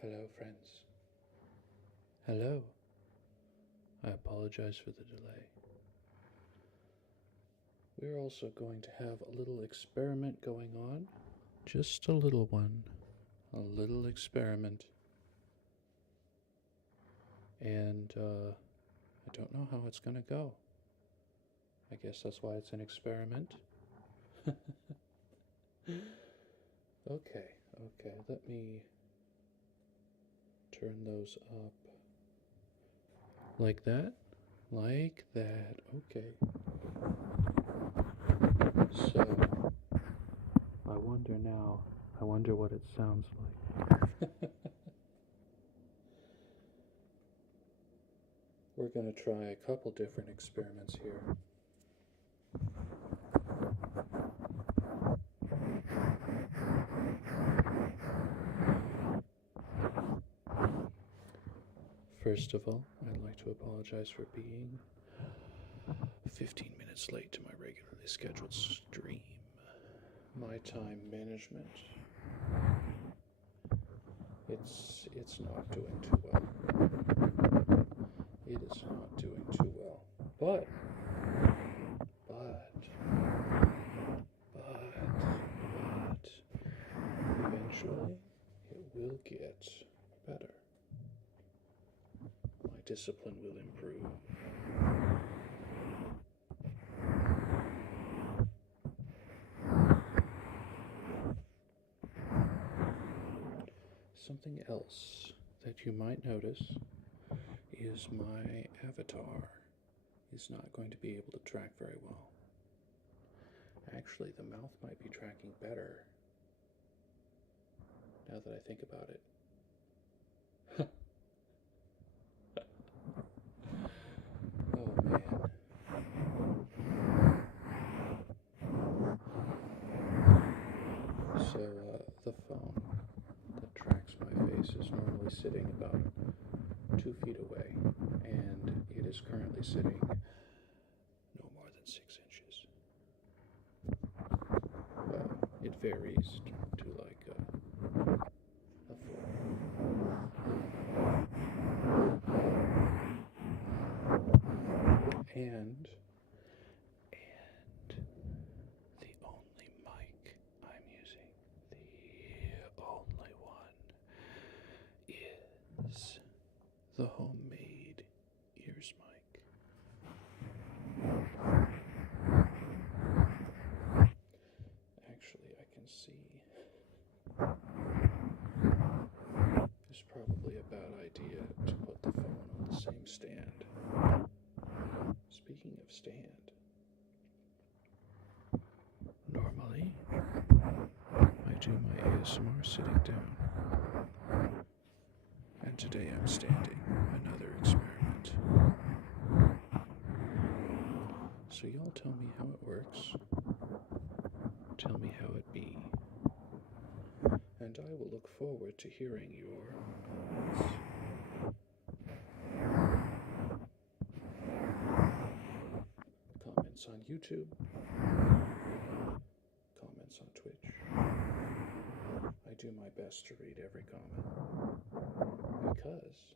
Hello, friends. Hello. I apologize for the delay. We're also going to have a little experiment going on. Just a little one. A little experiment. And I don't know how it's going to go. I guess that's why it's an experiment. Okay, let me turn those up. Like that? Like that. Okay. So, I wonder what it sounds like. We're going to try a couple different experiments here. First of all, I'd like to apologize for being 15 minutes late to my regularly scheduled stream. My time management, it's not doing too well. It is not doing too well. But eventually it will get better. My discipline will improve. Something else that you might notice is my avatar is not going to be able to track very well. Actually, the mouth might be tracking better now that I think about it. Oh man. So, the phone that tracks my face is normally sitting about 2 feet away, and it is currently sitting no more than 6 inches. Well, it varies to like a 4. And the only mic I'm using, the only one, is the homemade ears mic. Actually, I can see it's probably a bad idea to put the phone on the same stand. Speaking of stand, normally I do my ASMR sitting down, and today I'm standing. Another experiment. So y'all tell me how it works. Tell me how it be. And I will look forward to hearing your comments on YouTube, comments on Twitch. I do my best to read every comment because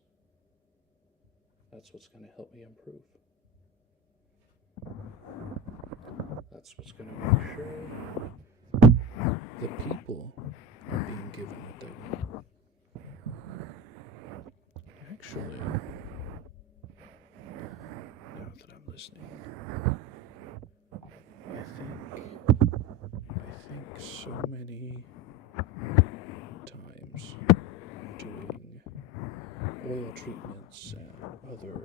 that's what's going to help me improve. That's what's going to make sure the people are being given what they want. Actually, now that I'm listening, I think so many times doing oil treatments and other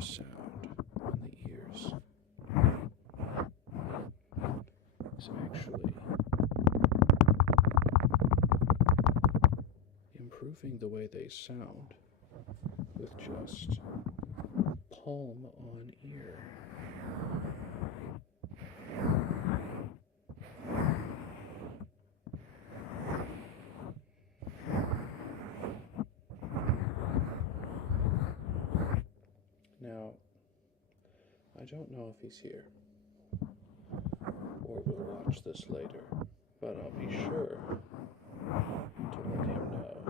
sound on the ears is actually improving the way they sound with just palm on ear. Now, I don't know if he's here or will watch this later, but I'll be sure to let him know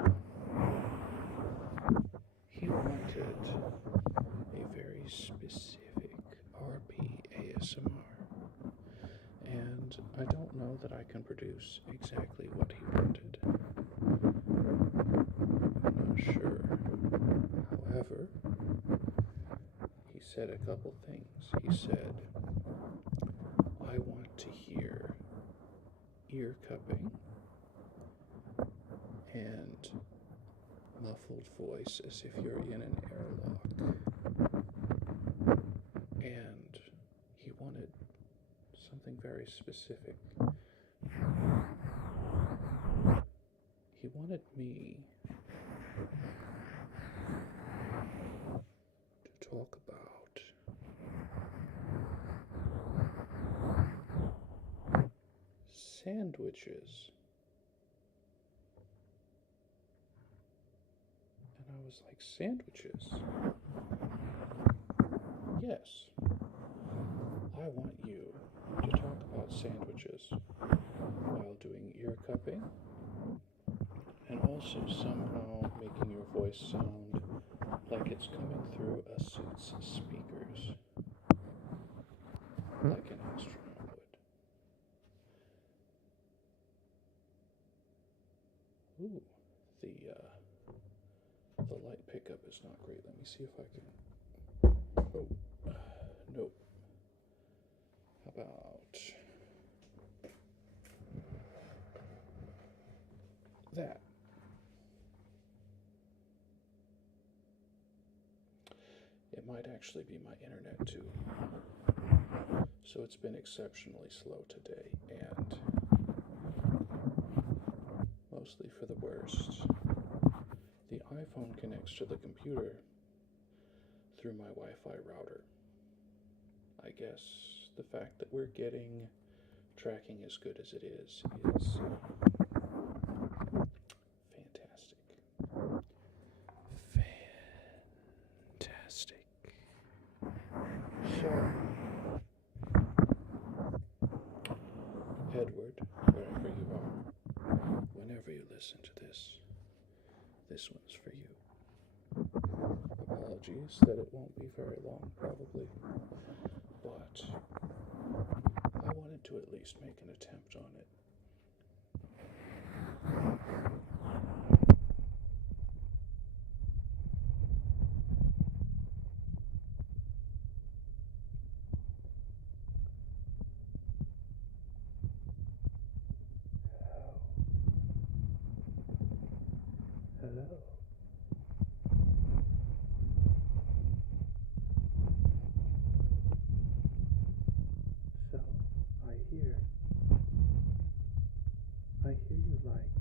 that I can produce exactly what he wanted. I'm not sure. However, he said a couple things. He said, I want to hear ear cupping and muffled voice as if you're in an airlock. And he wanted something very specific. He wanted me to talk about sandwiches. And I was like, sandwiches? Yes. I want you to talk about sandwiches while doing ear cupping and also somehow making your voice sound like it's coming through a suit's speakers, like an astronaut would. Ooh, the light pickup is not great. Let me see if I can. Oh, nope. How about that? It might actually be my internet too. So it's been exceptionally slow today, and mostly for the worst. The iPhone connects to the computer through my Wi-Fi router. I guess the fact that we're getting tracking as good as it is fantastic. Fantastic. So, Edward, wherever you are, whenever you listen to this one's for you. Apologies that it won't be very long, probably, but I wanted to at least make an attempt on it. Hello. So, I hear you like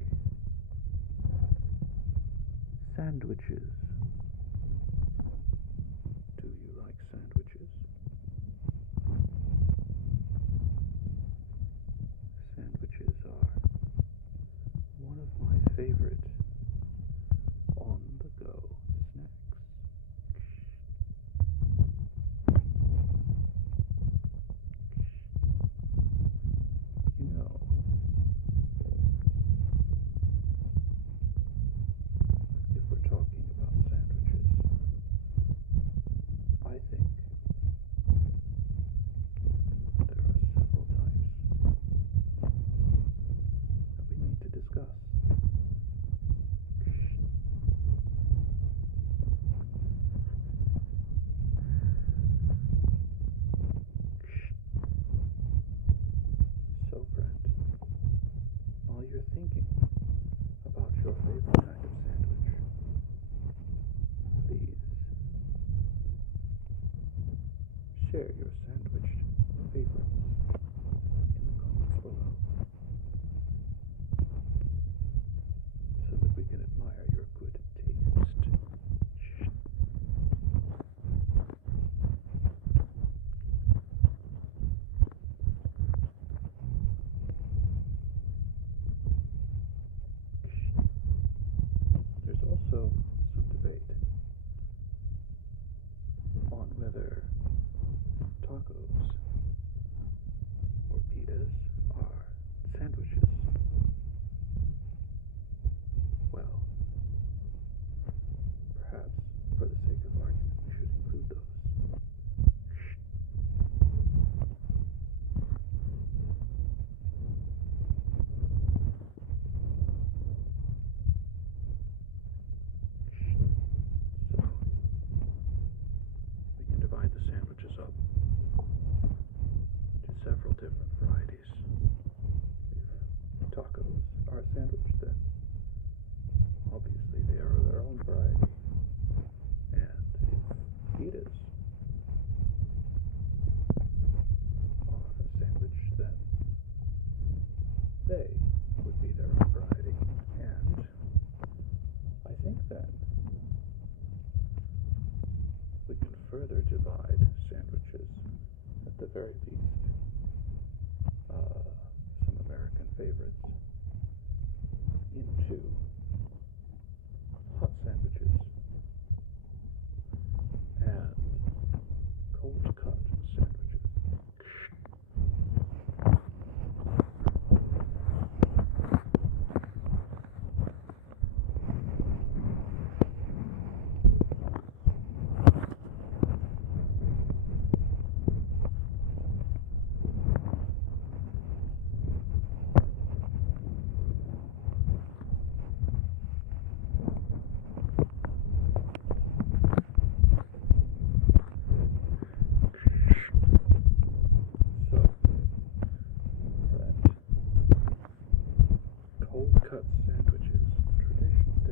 sandwiches. Do you like sandwiches? Sandwiches are one of my favorite on-the-go snacks. You know, if we're talking about sandwiches, I think there are several types that we need to discuss. So, friend, while you're thinking about your favorite kind of sandwich, please share your sandwich favorites in the comments below so that we can admire your good taste. There's also some debate on whether tacos or pitas are sandwiches. Well, perhaps for the sake of argument, we should include those.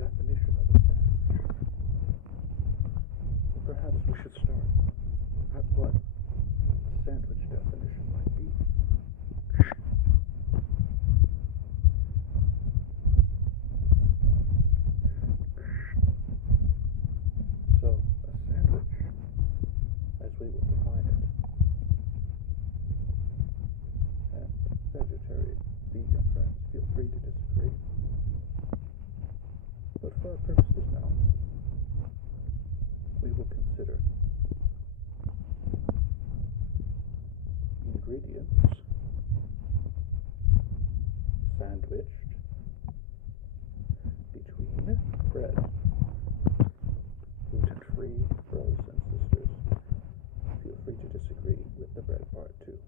definition of a sandwich. Perhaps we should start at what a sandwich definition might be. So, a sandwich, as we will define it, and vegetarian, vegan friends, feel free to disagree. But for our purposes now, we will consider ingredients sandwiched between bread. Gluten-free bros and sisters, feel free to disagree with the bread part too.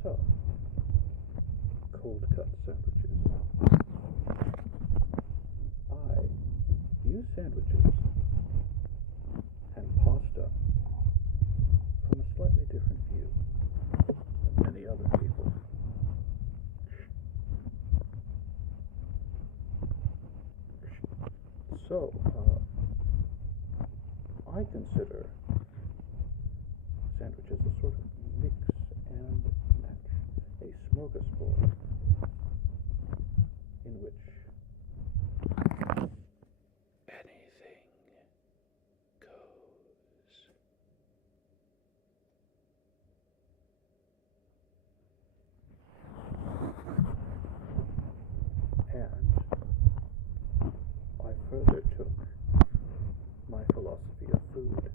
So, cold cut sandwiches. I view sandwiches and pasta from a slightly different view than many other people. So, I consider sandwiches a sort of mix and match, a smorgasbord in which anything goes. And I further took my philosophy of food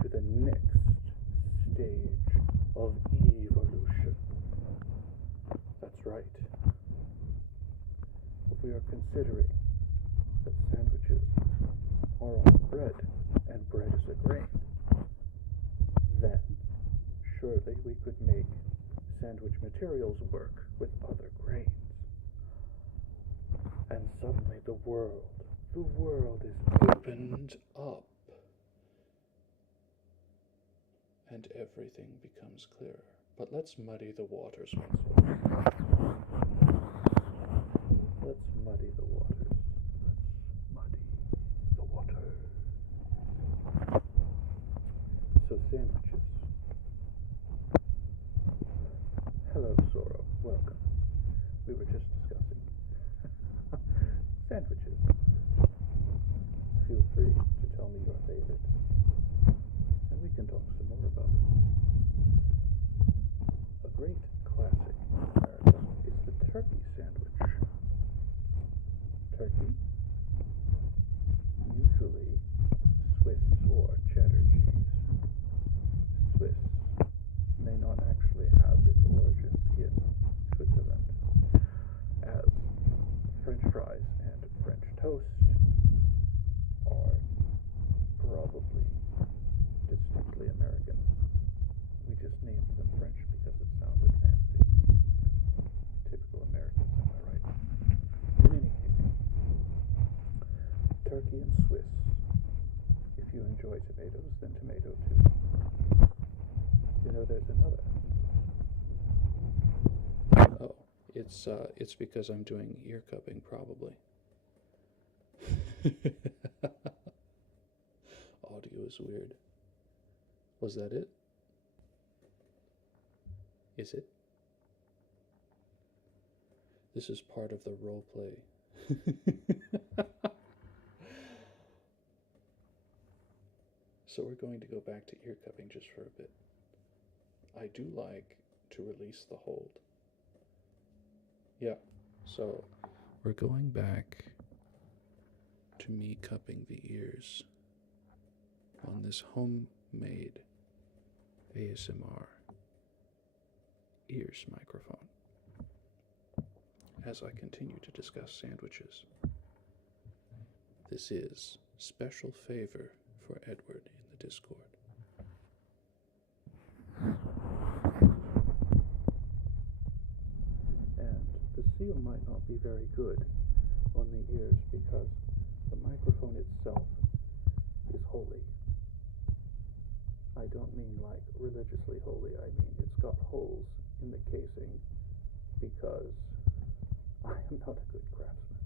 to the next stage of evolution. That's right. If we are considering that sandwiches are all bread, and bread is a grain, then surely we could make sandwich materials work with other grains. And suddenly the world is opened up. And everything becomes clearer. But let's muddy the waters once more. Let's muddy the waters. Let's muddy the water. So sandwiches. Hello, Zoro. Welcome. We were just discussing sandwiches. Feel free to tell me your favorite, and we can talk some more about it. A great classic in America is the turkey sandwich. Turkey, usually Swiss or cheddar cheese. Swiss may not actually have its origins in Switzerland, as French fries and French toast are probably distinctly American. We just named them French because it sounded fancy. Typical Americans, am I right? In any case, turkey and Swiss. If you enjoy tomatoes, then tomato too. You know, there's another. Oh, it's because I'm doing ear cupping, probably. Audio is weird. Was that it? Is it? This is part of the role play. So we're going to go back to ear cupping just for a bit. I do like to release the hold. Yeah, so we're going back to me cupping the ears on this homemade ASMR ears microphone as I continue to discuss sandwiches. This is special favor for Edward in the Discord. And the seal might not be very good on the ears because the microphone itself holy. I don't mean like religiously holy, I mean it's got holes in the casing because I am not a good craftsman.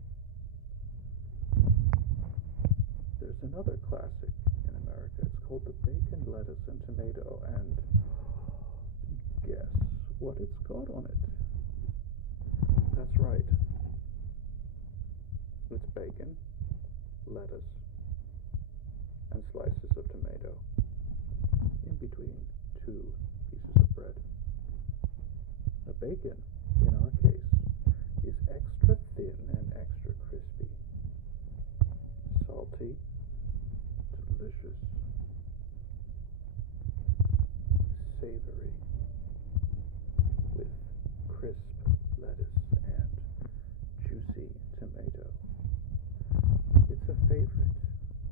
There's another classic in America. It's called the bacon, lettuce, and tomato, and guess what it's got on it? That's right. It's bacon, lettuce, and slices of tomato in between two pieces of bread. The bacon, in our case, is extra thin and extra crispy. Salty, delicious, savory, with crisp lettuce and juicy tomato. It's a favorite,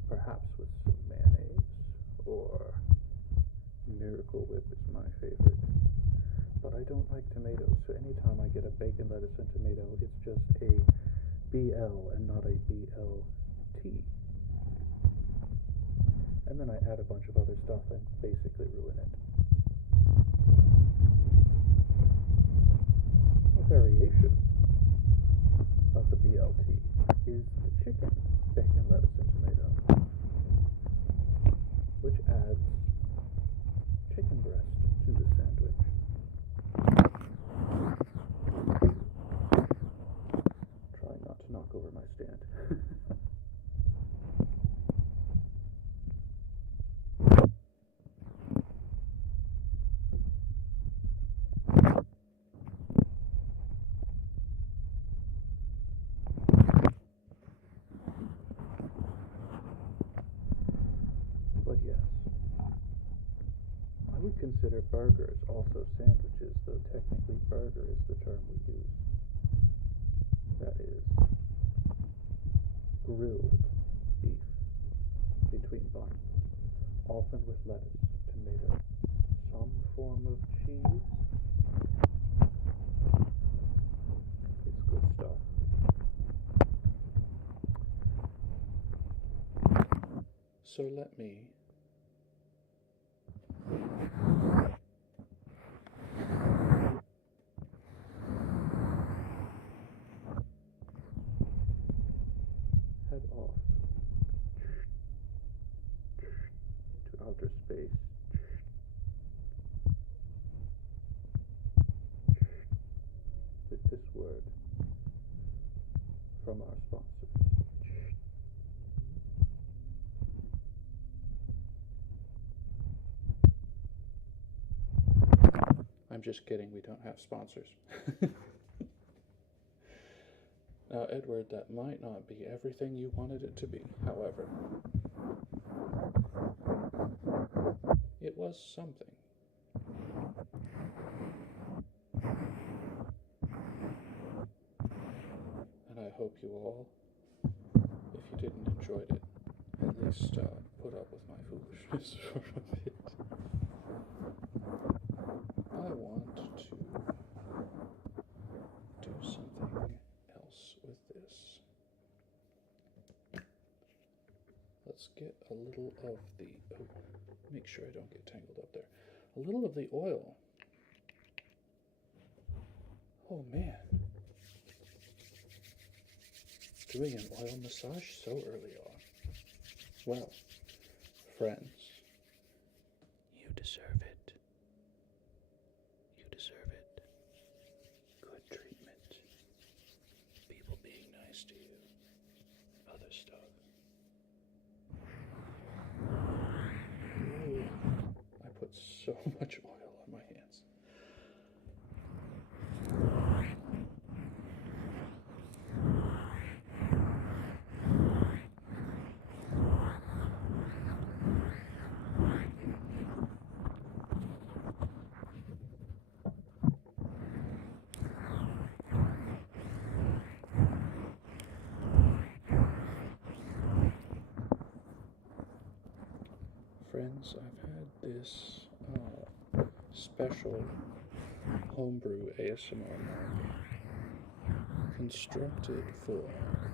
perhaps with some mayonnaise, or Miracle Whip is my favorite. But I don't like tomatoes, so anytime I get a bacon, lettuce, and tomato, it's just a BL and not a BLT. And then I add a bunch of other stuff and basically ruin it. A variation of the BLT is the chicken, bacon, lettuce, and tomato, which adds chicken breast to the sandwich. Try not to knock over my stand. But yes, I would consider burgers also sandwiches, though technically burger is the term we use. That is grilled beef between buns, often with lettuce, tomato, some form of cheese. It's good stuff. So let me head off to outer space with this word from our sponsors. I'm just kidding, we don't have sponsors. Now, Edward, that might not be everything you wanted it to be. However, it was something. And I hope you all, if you didn't enjoy it, at least put up with my foolishness for a bit. I want to do something else with this. Let's get a little of the, make sure I don't get tangled up there. A little of the oil. Oh man. Doing an oil massage so early on. Well, friends, you deserve it. You deserve it. Good treatment. People being nice to you. Other stuff. Ooh, I put so much oil on my hands. Friends, I've had this special homebrew ASMR mug constructed for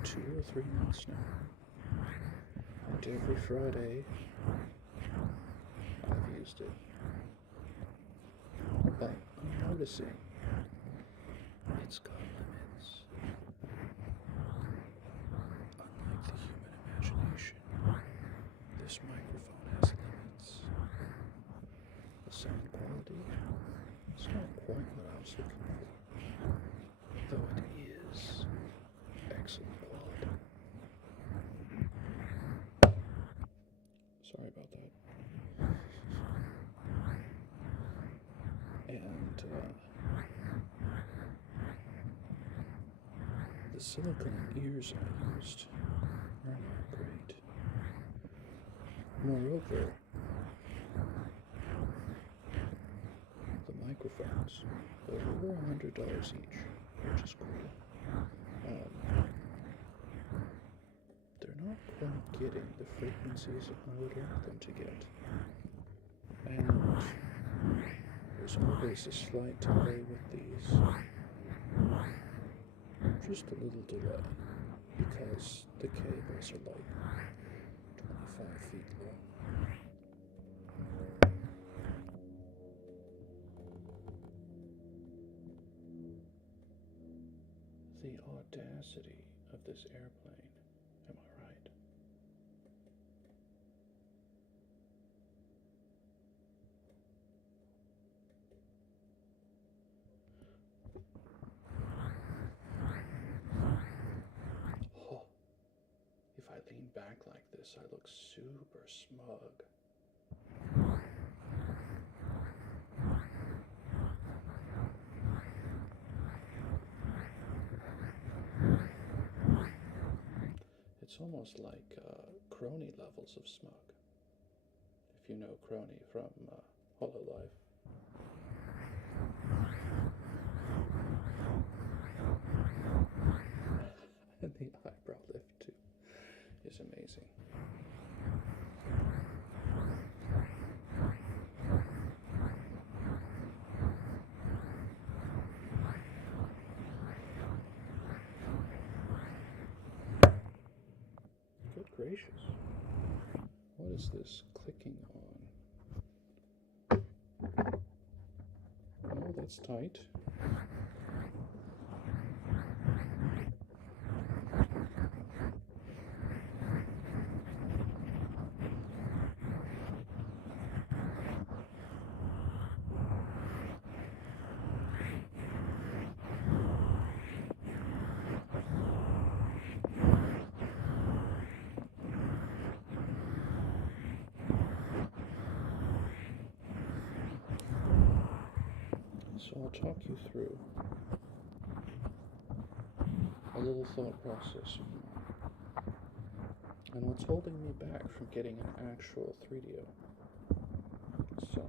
2 or 3 months now. fact, every Friday I've used it. But I'm noticing it's got limits. Unlike the human imagination, this microphone has limits. The sound quality is not quite what I was looking for, though it is excellent quality. Sorry about that. And the silicone ears I used are not great. Moreover, the microphones are over $100 each, which is cool. They're not quite getting the frequencies I would like them to get. And there's always a slight delay with these. Just a little delay, because the cables are like 25 feet long. The audacity of this airplane, am I right? Oh, if I lean back like this, I look super smug. It's almost like crony levels of smug. If you know crony from Hololive. And the eyebrow lift too is amazing. Good gracious. What is this clicking on? Oh, that's tight. So I'll talk you through a little thought process of mine, and what's holding me back from getting an actual 3DO. So,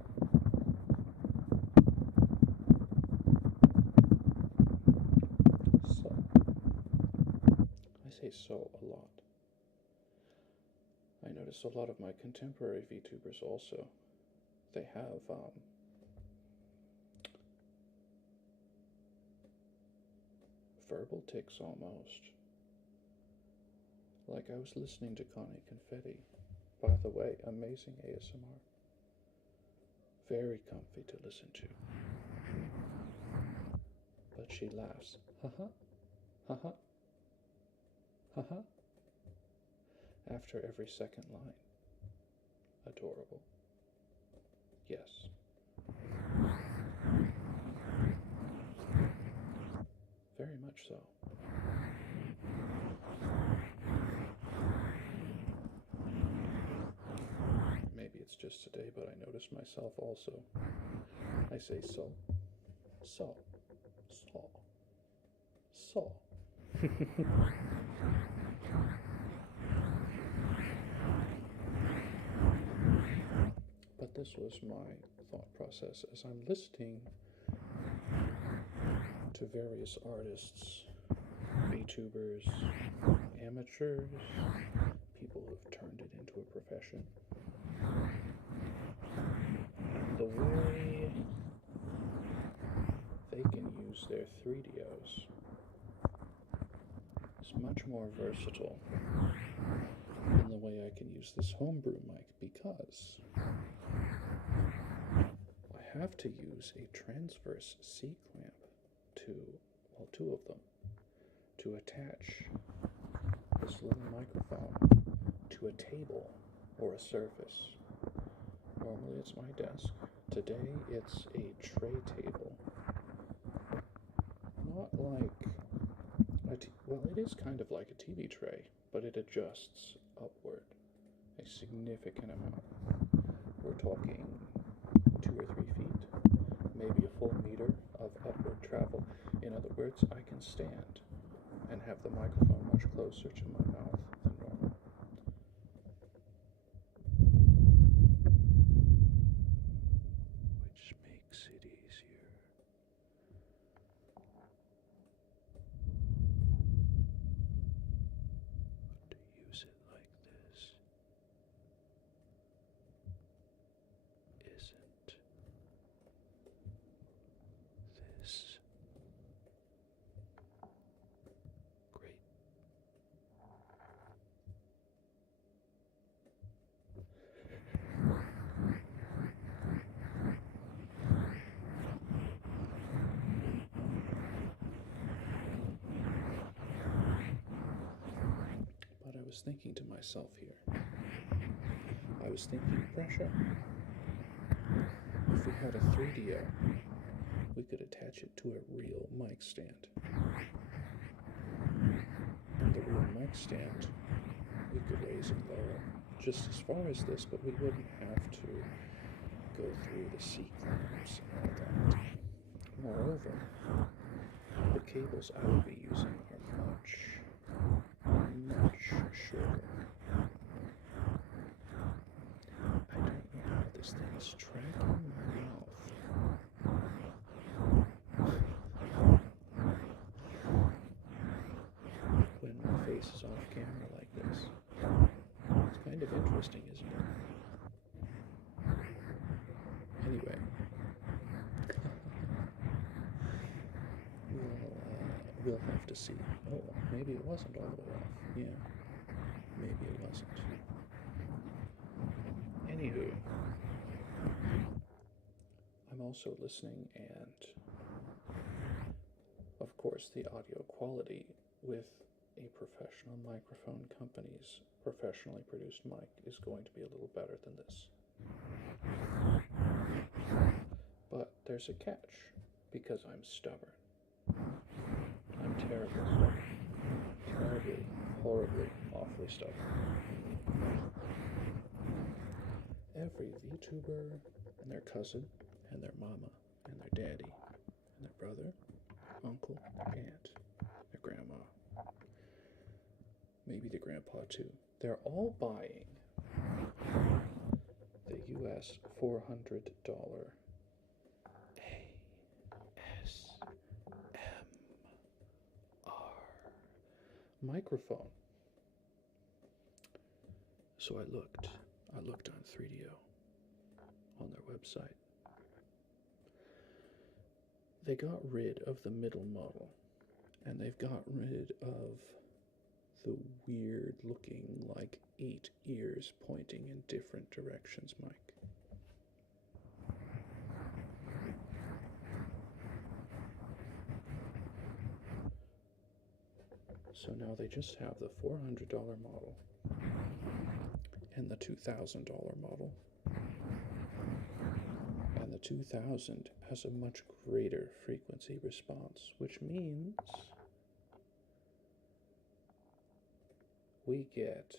I say so a lot. I notice a lot of my contemporary VTubers also, they have verbal tics almost. Like I was listening to Connie Confetti. By the way, amazing ASMR. Very comfy to listen to. But she laughs. Haha. Haha. Haha. After every second line. Adorable. Yes. Very much so. Maybe it's just today, but I notice myself also. I say so. So. So. So. But this was my thought process as I'm listening to various artists, VTubers, amateurs, people who have turned it into a profession. The way they can use their 3DOs is much more versatile than the way I can use this homebrew mic because I have to use a transverse C-clamp to, well, two of them, to attach this little microphone to a table or a surface. Normally it's my desk. Today it's a tray table. Not like well, it is kind of like a TV tray, but it adjusts upward a significant amount. We're talking 2 or 3 feet, maybe a full meter of upward travel. In other words, I can stand and have the microphone much closer to my mouth than normal. Which makes it easier. To use it like this isn't this great? But I was thinking to myself here, I was thinking, Pressure, if we had a 3DO, we could attach it to a real mic stand. And the real mic stand, we could raise and lower just as far as this, but we wouldn't have to go through the C-clamps and all that. Moreover, the cables I would be using are much shorter. I don't know how this thing is tracking my mouth. When my face is off camera like this. It's kind of interesting, isn't it? Anyway. We'll have to see. Oh, maybe it wasn't all the way off. Yeah. Maybe it wasn't. Anywho, I'm also listening, and of course the audio quality with a professional microphone company's professionally produced mic is going to be a little better than this. But there's a catch, because I'm stubborn. I'm terribly, horribly, awfully stubborn. Every VTuber and their cousin and their mama and their daddy and their brother, uncle, aunt, their grandma, maybe the grandpa too, they're all buying the US $400 microphone. So I looked on 3DO on their website. They got rid of the middle model, and they've got rid of the weird looking, like 8 ears pointing in different directions mic. So now they just have the $400 model and the $2,000 model. And the 2000 has a much greater frequency response, which means we get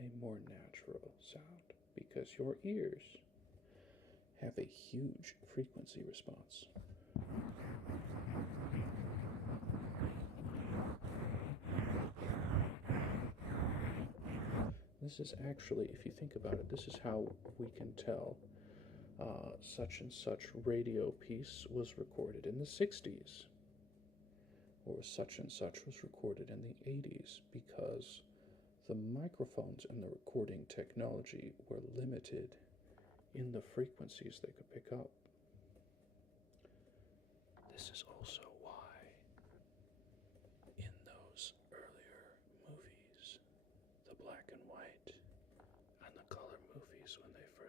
a more natural sound because your ears have a huge frequency response. This is actually, if you think about it, this is how we can tell such and such radio piece was recorded in the 60s, or such and such was recorded in the 80s, because the microphones and the recording technology were limited in the frequencies they could pick up. This is also why in those earlier movies, the black and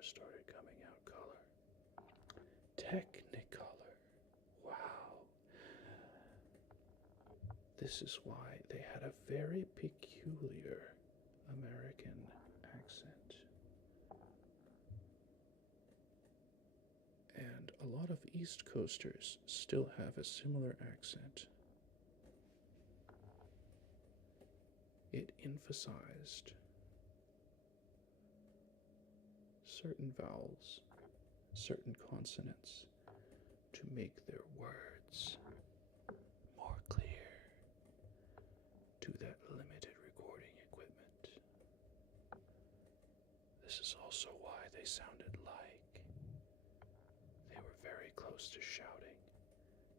started coming out color. Technicolor. Wow. This is why they had a very peculiar American accent. And a lot of East Coasters still have a similar accent. It emphasized certain vowels, certain consonants to make their words more clear to that limited recording equipment. This is also why they sounded like they were very close to shouting,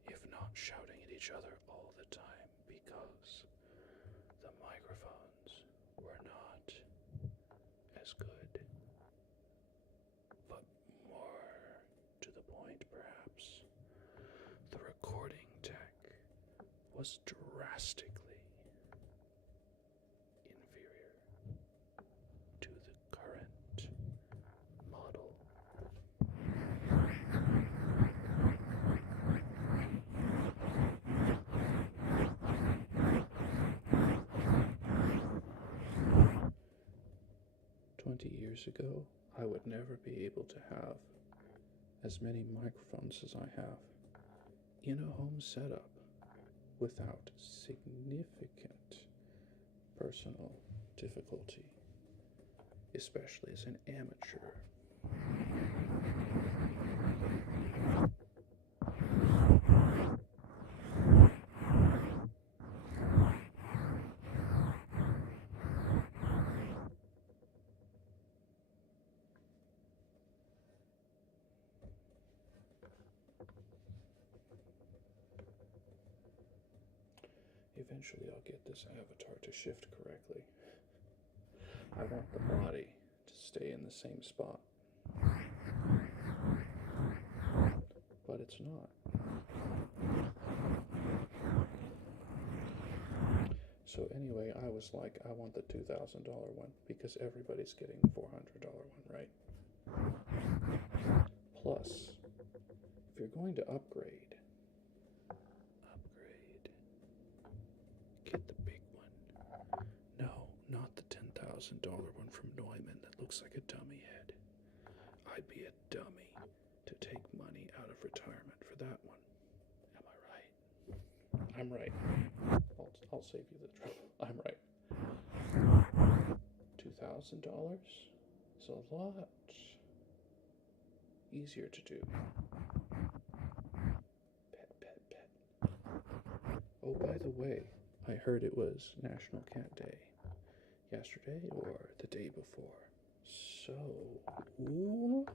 if not shouting at each other all the time, because the microphones were not as good. But more to the point, perhaps, the recording tech was drastically inferior to the current model. Years ago, I would never be able to have as many microphones as I have in a home setup without significant personal difficulty, especially as an amateur. Eventually I'll get this avatar to shift correctly. I want the body to stay in the same spot. But it's not. So anyway, I was like, I want the $2,000 one because everybody's getting the $400 one, right? Plus, if you're going to upgrade, get the big one. No, not the $10,000 one from Neumann that looks like a dummy head. I'd be a dummy to take money out of retirement for that one. Am I right? I'm right. I'll save you the trouble. I'm right. $2,000 is a lot easier to do. Pet, pet, pet. Oh, by the way, I heard it was National Cat Day yesterday or the day before. So, ooh,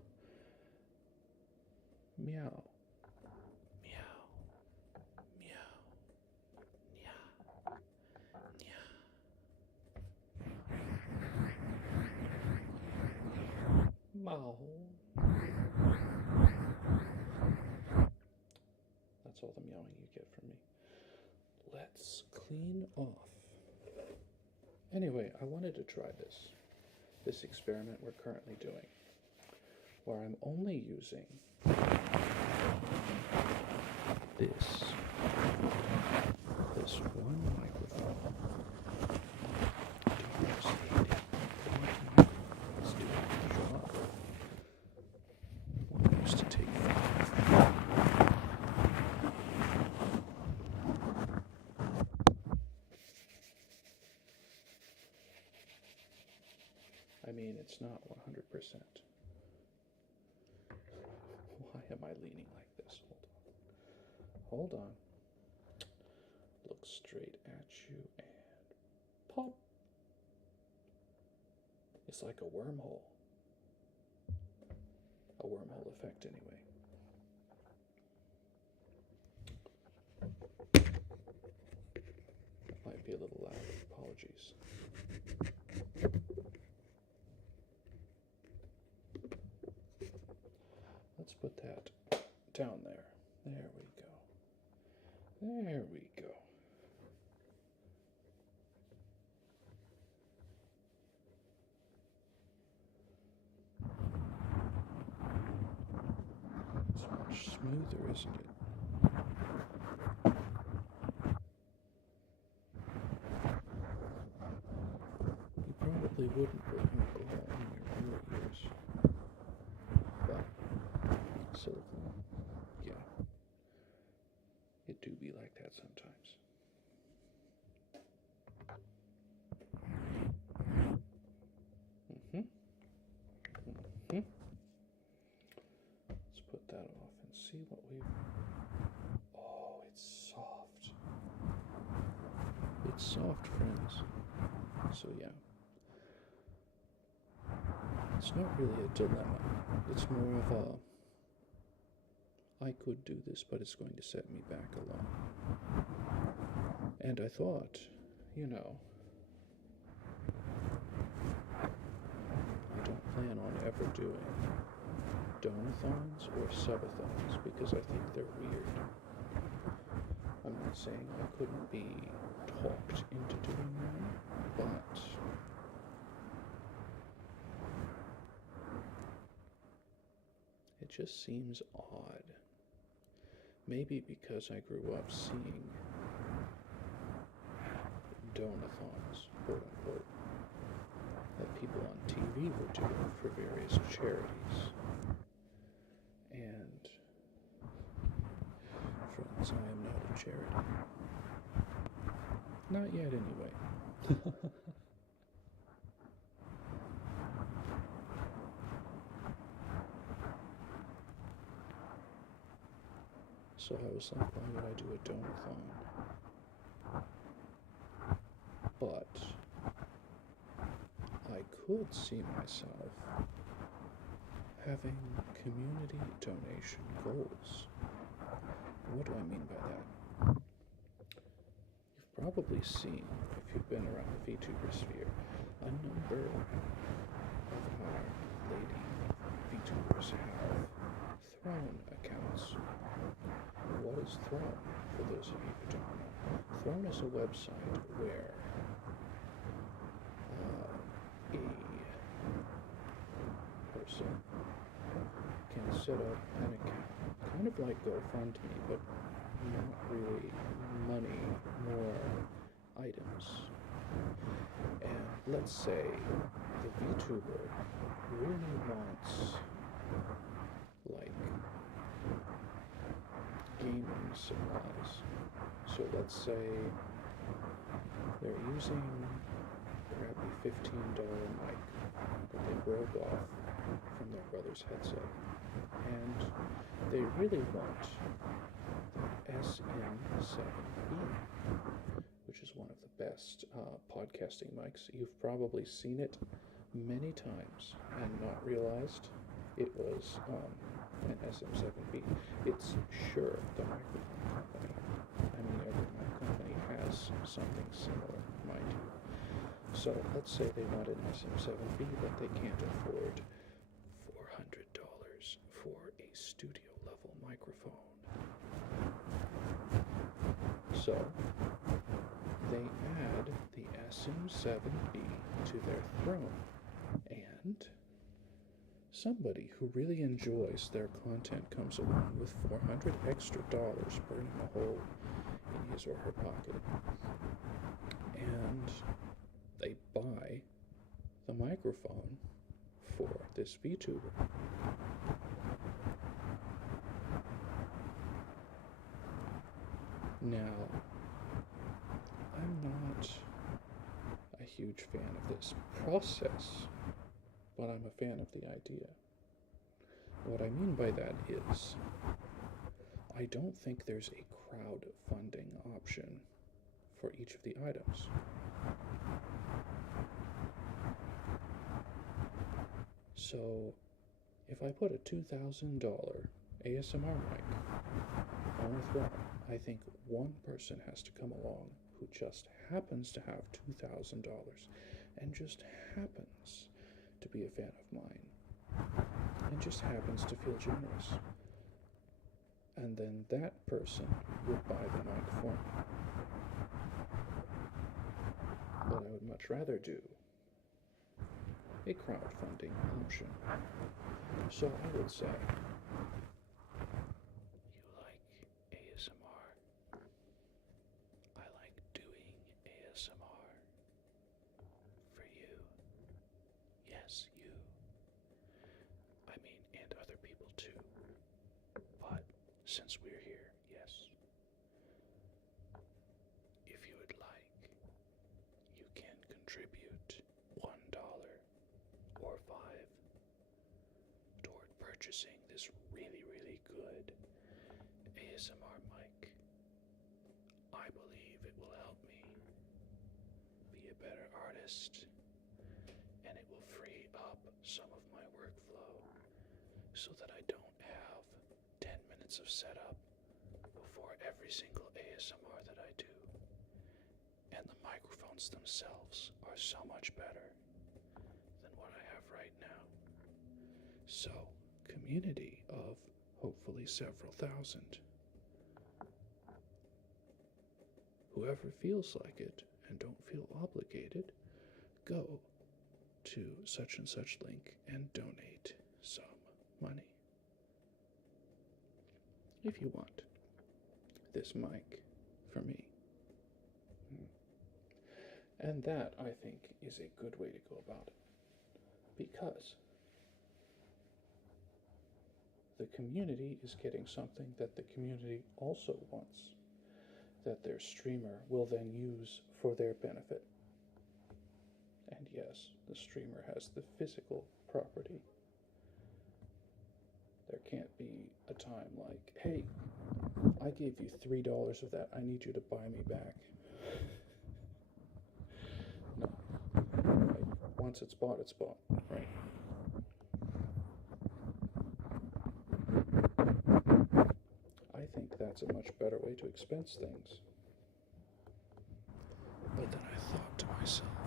meow, meow, meow, meow, meow. Meow. That's all the meowing you get from me. Let's clean off. Anyway, I wanted to try this experiment we're currently doing, where I'm only using this one microphone to use the microphones doing the job. One used to take I mean, it's not 100%. Why am I leaning like this? Hold on. Look straight at you and pop. It's like a wormhole. A wormhole effect, anyway. Might be a little loud. Apologies. Let's put that down there. There we go. There we go. much smoother, isn't it? You probably wouldn't put alcohol in your ears, but silicone, yeah, it do be like that sometimes. Let's put that off and see what we've... Oh, it's soft. It's soft, friends. So yeah. It's not really a dilemma. It's more of a... I could do this, but it's going to set me back a lot. And I thought, you know, I don't plan on ever doing donathons or subathons because I think they're weird. I'm not saying I couldn't be talked into doing one, but it just seems odd. Maybe because I grew up seeing donathons, quote unquote, that people on TV were doing for various charities. And, friends, I am not a charity. Not yet, anyway. So I was like, why would I do a donathon? But I could see myself having community donation goals. What do I mean by that? You've probably seen, if you've been around the VTuber sphere, a number of our lady VTubers have Throne accounts. What is Throne, for those of you who don't know? Throne is a website where a person can set up an account, kind of like GoFundMe, but not really money, more items. And let's say the VTuber really wants, like, gaming supplies. So let's say they're using a crappy $15 mic that they broke off from their brother's headset, and they really want that SM7B, which is one of the best podcasting mics. You've probably seen it many times and not realized it was an SM7B. It's Shure, the microphone company. I mean, every mic company has something similar, mind you. So let's say they want an SM7B, but they can't afford $400 for a studio level microphone. So they add the SM7B to their Throne, and somebody who really enjoys their content comes along with $400 extra burning a hole in his or her pocket, and they buy the microphone for this VTuber. Now, I'm not a huge fan of this process, but I'm a fan of the idea. What I mean by that is, I don't think there's a crowdfunding option for each of the items. So, if I put a $2,000 ASMR mic on a Throne, I think one person has to come along who just happens to have $2,000 and just happens to be a fan of mine and just happens to feel generous. And then that person would buy the mic for me. But I would much rather do a crowdfunding option. So I would say, since we're here, yes. If you would like, you can contribute $1 or 5 toward purchasing this really, really good ASMR mic. I believe it will help me be a better artist, and it will free up some of my workflow so that I don't have 10 minutes of setup before every single ASMR that I do. And the microphones themselves are so much better than what I have right now. So, community of hopefully several thousand. Whoever feels like it and don't feel obligated, go to such and such link and donate some money. If you want this mic for me. And that, I think, is a good way to go about it. Because the community is getting something that the community also wants, that their streamer will then use for their benefit. And yes, the streamer has the physical property. There can't be a time like, hey, I gave you $3 of that, I need you to buy me back. No. Right. Once it's bought, it's bought. Right. I think that's a much better way to expense things. But then I thought to myself,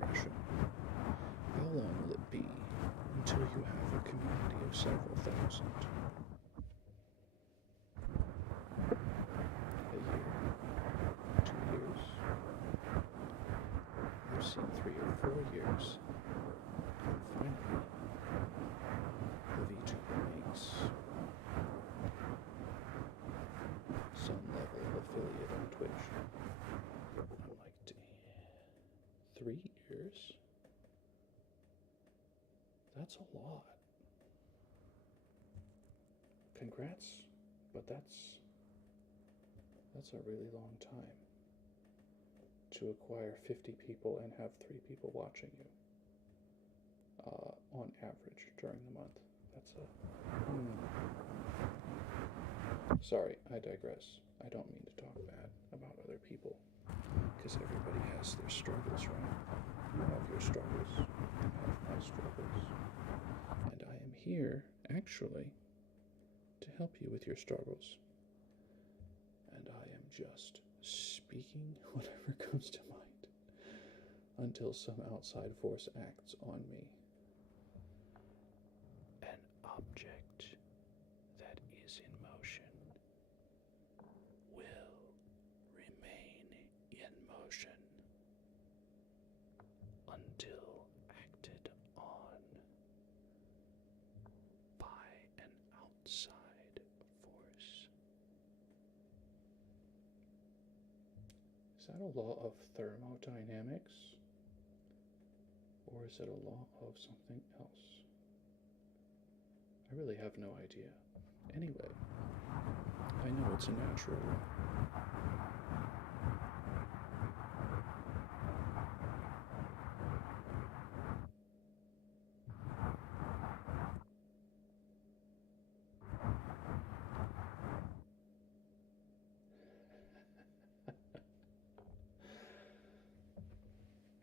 Russia, how long will it be until you have a community of several thousand? A year? 2 years? I've seen 3 or 4 years. And finally, the VTuber makes some level of affiliate on Twitch. I'm like, damn, 3 years? That's a lot. Congrats, but that's a really long time to acquire 50 people and have 3 people watching you on average during the month. That's a... Sorry, I digress. I don't mean to talk bad about other people, because everybody has their struggles, right? You have your struggles, I have my struggles. And I am here, actually, to help you with your struggles. And I am just speaking whatever comes to mind until some outside force acts on me. An object that is in motion will remain in motion until acted on by an outside force. Is that a law of thermodynamics? Or is it a law of something else? I really have no idea. Anyway, I know it's a natural law.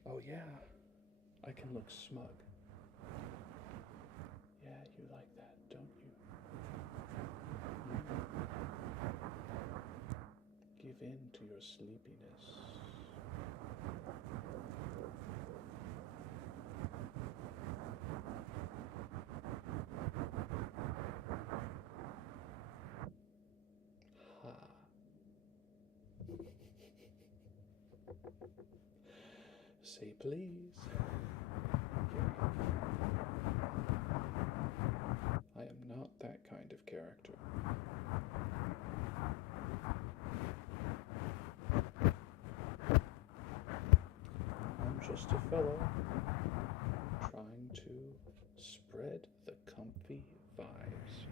Oh yeah, I can look smug. Yeah, you like that, don't you? Give in to your sleepiness. Ha. Say please. I am not that kind of character. I'm just a fellow trying to spread the comfy vibes.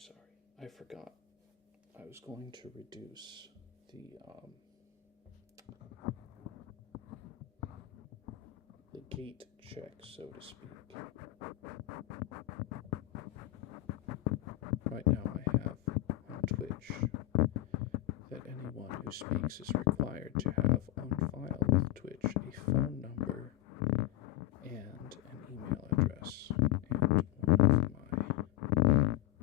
sorry. I forgot. I was going to reduce the gate check, so to speak. Right now I have on Twitch that anyone who speaks is required to have on file with Twitch a phone number and an email address. And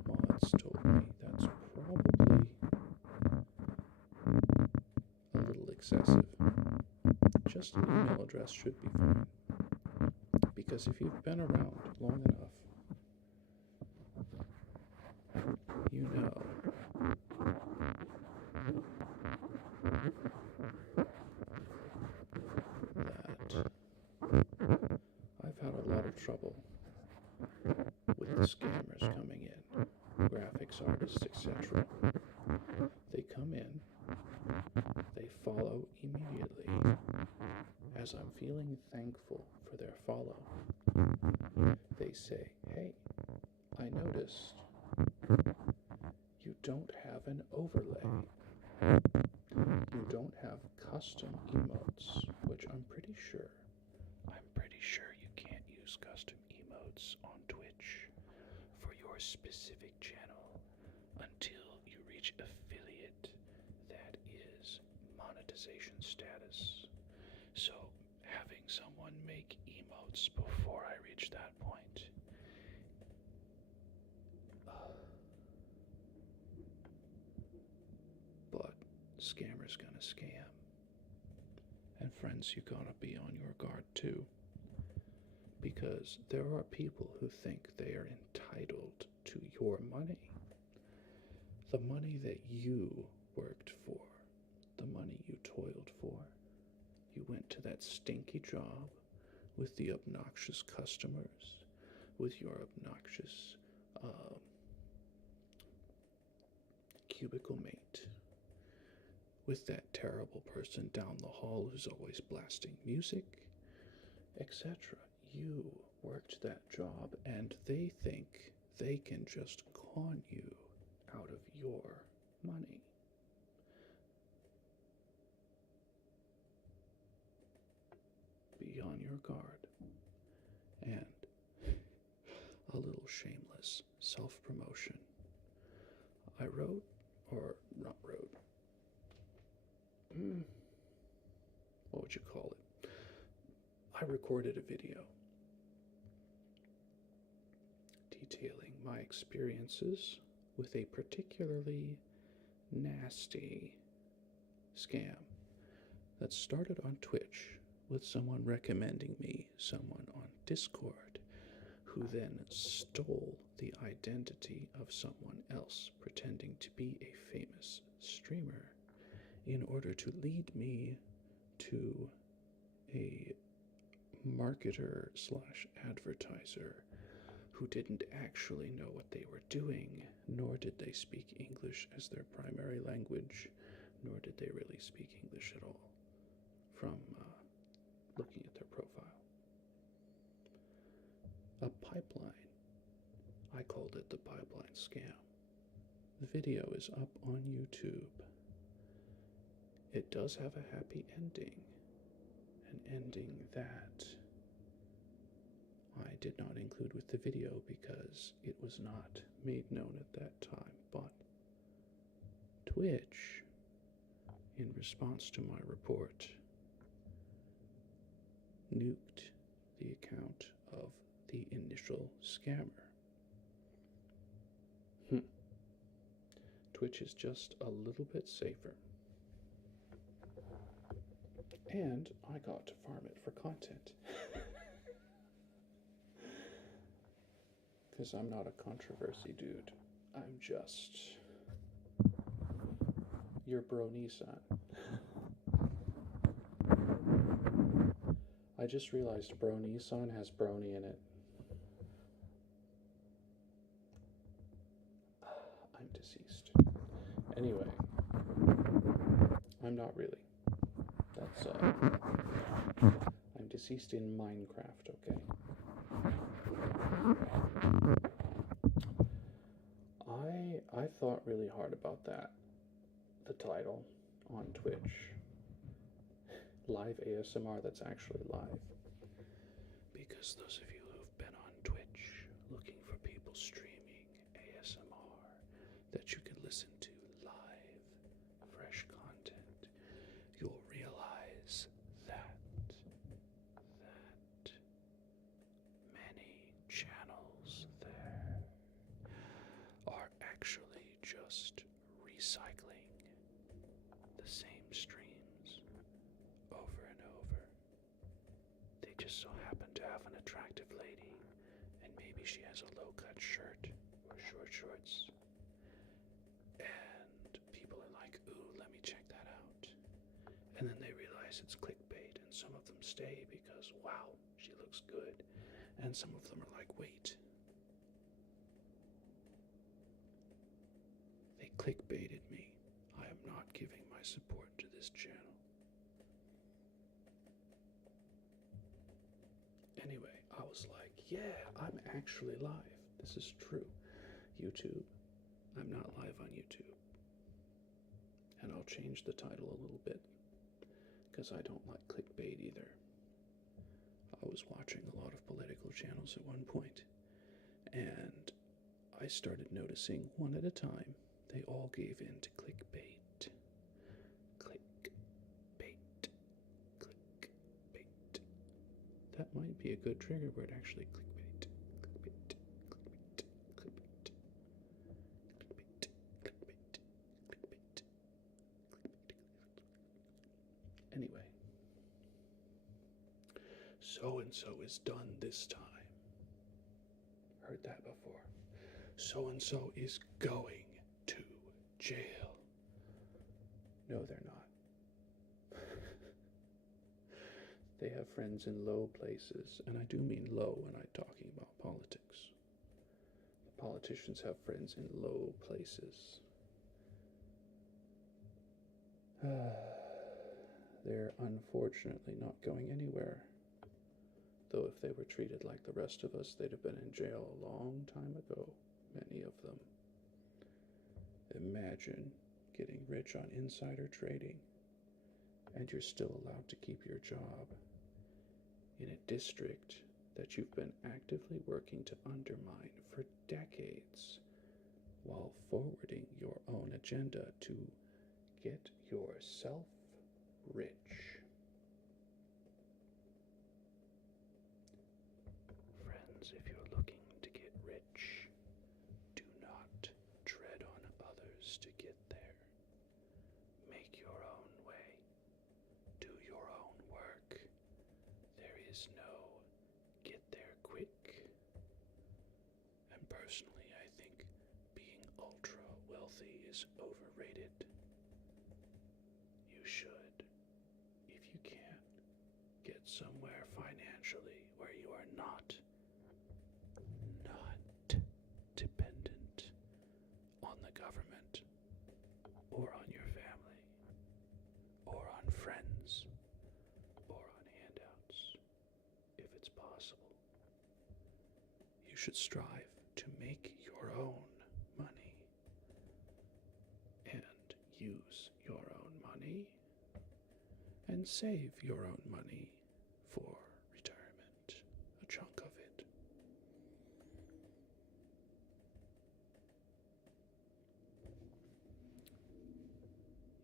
one of my mods told me that's probably a little excessive. Just an email address should be fine. Because if you've been around long enough, you know that I've had a lot of trouble with the scammers coming in, graphics artists, etc. They come in, they follow immediately. As I'm feeling thankful for their follow, they say, "Hey, I noticed you don't have an overlay. You don't have custom emotes," which I'm pretty sure you can't use custom emotes on Twitch for your specific channel until you reach affiliate that is monetization status. So having someone make emotes before I reach that point, but scammers gonna scam. And friends, you gotta be on your guard too, because there are people who think they are entitled to your money. The money that you worked for, the money you toiled for. You went to that stinky job with the obnoxious customers, with your obnoxious cubicle mate, with that terrible person down the hall who's always blasting music, etc. You worked that job, and they think they can just con you out of your money. Be on your guard. And a little shameless self-promotion. I wrote, or not wrote, what would you call it? I recorded a video detailing my experiences with a particularly nasty scam that started on Twitch with someone recommending me someone on Discord who then stole the identity of someone else pretending to be a famous streamer in order to lead me to a marketer slash advertiser who didn't actually know what they were doing, nor did they speak English as their primary language, nor did they really speak English at all from looking at their profile. A pipeline. I called it the pipeline scam. The video is up on YouTube. It does have a happy ending, an ending that I did not include with the video because it was not made known at that time, but Twitch, in response to my report, nuked the account of the initial scammer. Twitch is just a little bit safer. And I got to farm it for content. Because I'm not a controversy dude. I'm just your bro-nii-chan. I just realized bro-nii-chan has brony in it. I'm deceased. Anyway, I'm not really. That's, I'm deceased in Minecraft, okay? I I thought really hard about that. The title on Twitch. Live ASMR that's actually live. Because those of you who've been on Twitch looking for people streaming ASMR that you can listen to live, fresh content, you'll realize that many channels there are actually just recycling the same streams over and over. They just so happen to have an attractive lady, and maybe she has a low-cut shirt or short shorts. And people are like, ooh, let me check that out. And then they realize it's clickbait, and some of them stay because, wow, she looks good. And some of them are like, wait. They clickbaited me. I am not giving my support to this channel. Anyway, I was like, yeah, I'm actually live. This is true. YouTube, I'm not live on YouTube. And I'll change the title a little bit, because I don't like clickbait either. I was watching a lot of political channels at one point, and I started noticing one at a time, they all gave in to clickbait. Clickbait. Clickbait. That might be a good trigger word, actually. Clickbait. Clickbait. Clickbait. Clickbait. Clickbait. Clickbait. Clickbait. Anyway. So-and-so is done this time. Heard that before. So-and-so is going to jail. No, they're not. They have friends in low places, and I do mean low when I'm talking about politics. The politicians have friends in low places. They're unfortunately not going anywhere. Though if they were treated like the rest of us, they'd have been in jail a long time ago, many of them. Imagine getting rich on insider trading, and you're still allowed to keep your job in a district that you've been actively working to undermine for decades, while forwarding your own agenda to get yourself rich. Friends, if you're looking to get rich, do not tread on others to get there. Make your own way. Do your own work. There is no get there quick. And personally, I think being ultra wealthy is overrated. You should, if you can, get somewhere financially where you are not dependent on the government or on your family or on friends or on handouts, if it's possible. You should strive to make your own money and use your own money and save your own money for retirement, a chunk of it.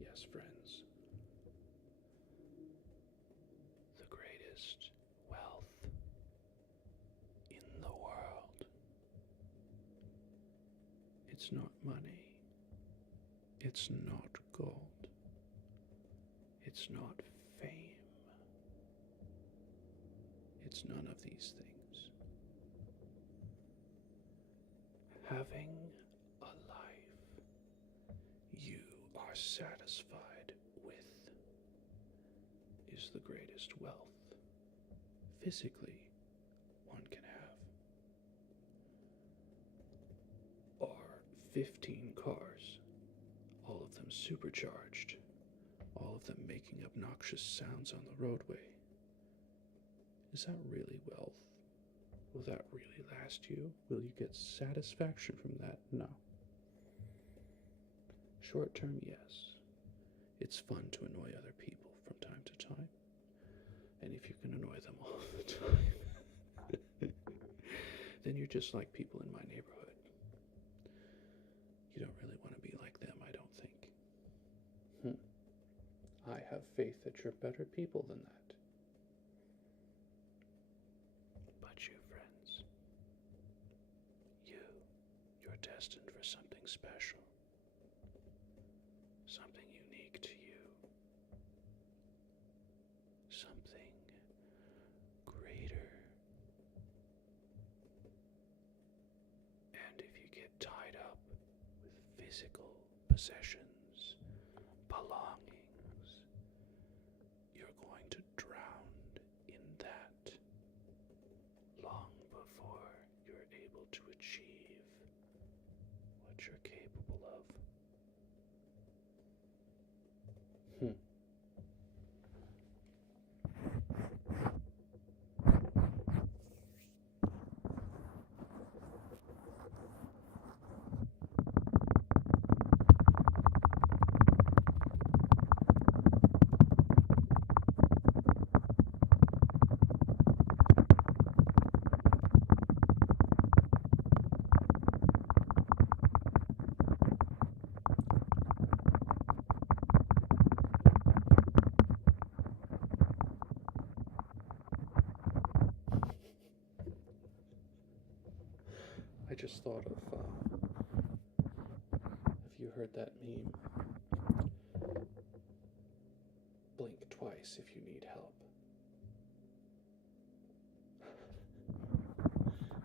Yes, friends, the greatest wealth in the world. It's not money. It's not gold. It's not fame. It's none of these things. Having a life you are satisfied with is the greatest wealth physically one can have. Or 15 cars, all of them supercharged, all of them making obnoxious sounds on the roadway. Is that really wealth? Will that really last you? Will you get satisfaction from that? No. short term, yes. It's fun to annoy other people from time to time. And if you can annoy them all the time, then you're just like people in my neighborhood. You don't really want to be like them, I don't think. I have faith that you're better people than that. But you, friends, you're destined for something special. Something unique to you. Something greater. And if you get tied up with physical possessions, belongings, you're going to drown in that long before you're able to achieve what you're capable of. I just thought of, have you heard that meme? Blink twice if you need help.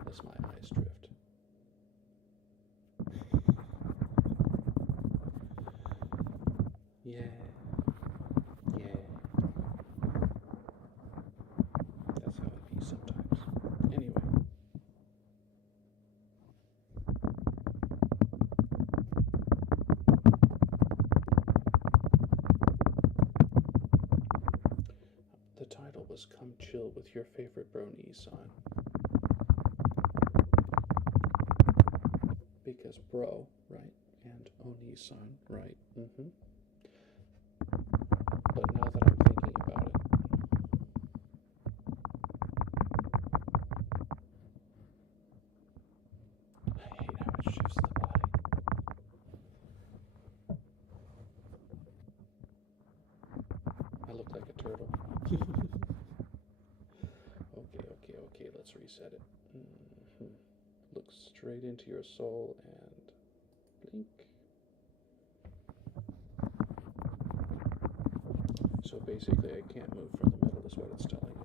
As my eyes drift. Yeah. That's how it be sometimes. Anyway. The title was Come Chill with Your Favorite Bro-nii-chan. Because bro, right? And oni-san, right? But now that I'm thinking about it, I hate how it shifts the body. I look like a turtle. Okay, let's reset it. Look straight into your soul and blink. So basically I can't move from the middle is what it's telling me.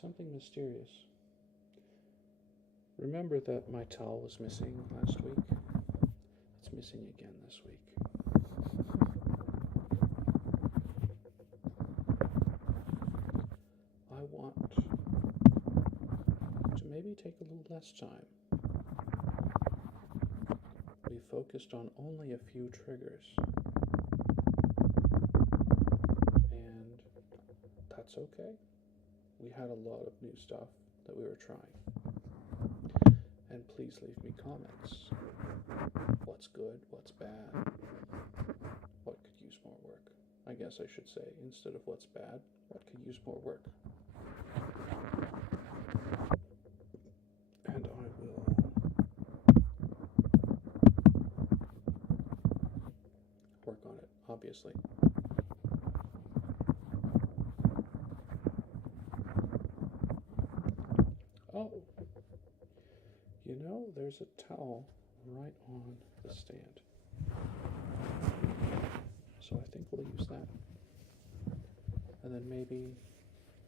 Something mysterious. Remember that my towel was missing last week? It's missing again this week. I want to maybe take a little less time. We focused on only a few triggers. And that's okay. We had a lot of new stuff that we were trying. And please leave me comments. What's good? What's bad? What could use more work? I guess I should say, instead of what's bad, what could use more work? And I will work on it, obviously. Oh, you know, there's a towel right on the stand. So I think we'll use that. And then maybe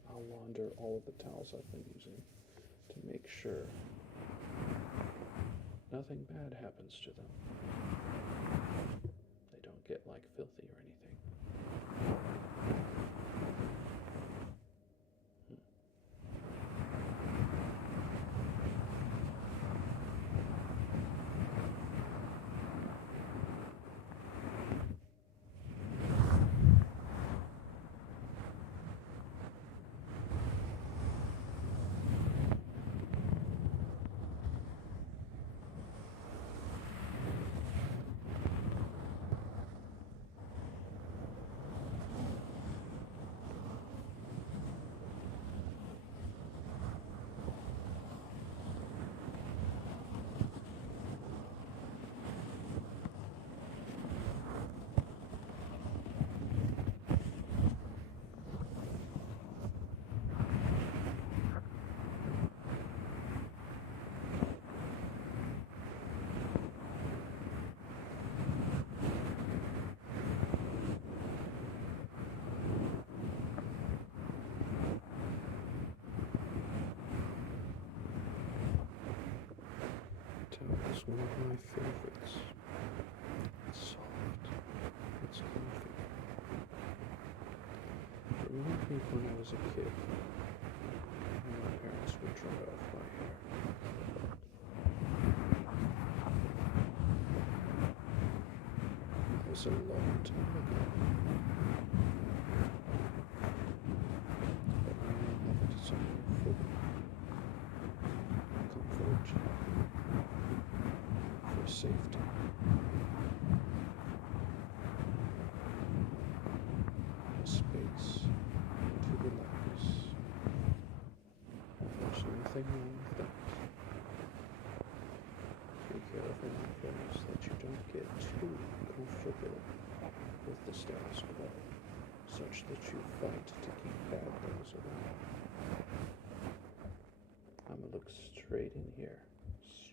I'll launder all of the towels I've been using to make sure nothing bad happens to them. They don't get like filthy or anything. one of my favorites. It's soft. It's comfy. It reminds me of when I was a kid. My parents would dry off my hair. It was a long time ago. But I now have a desire for comfort, for safety. A space to relax. There's nothing wrong with that. Be careful, my friends, that you don't get too comfortable with the status quo, such that you fight to keep bad things away. I'm gonna look straight in here,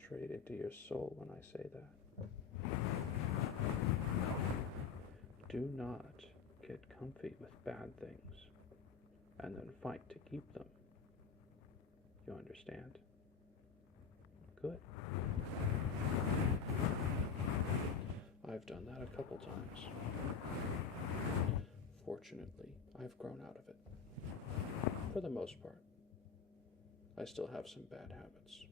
straight into your soul when I say that. Do not get comfy with bad things and then fight to keep them. You understand? Good. I've done that a couple times. Fortunately, I've grown out of it. For the most part. I still have some bad habits.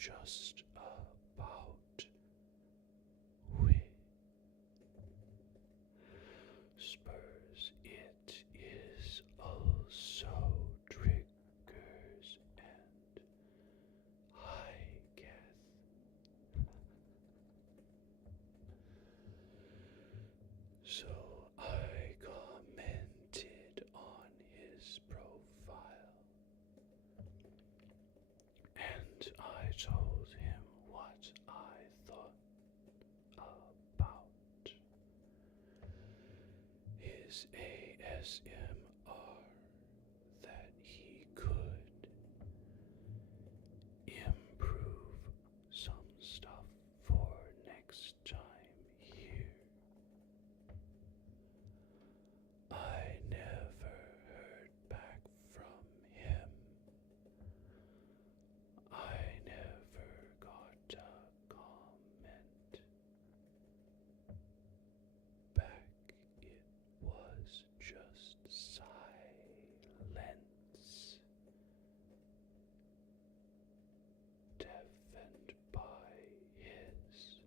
just about whispers. It is also triggers and I guess. So I commented on his profile and I told him what I thought about his ASMR, that he could improve some stuff for next time here. I never heard back from him. I never got a comment back. It was just silence, deafened by his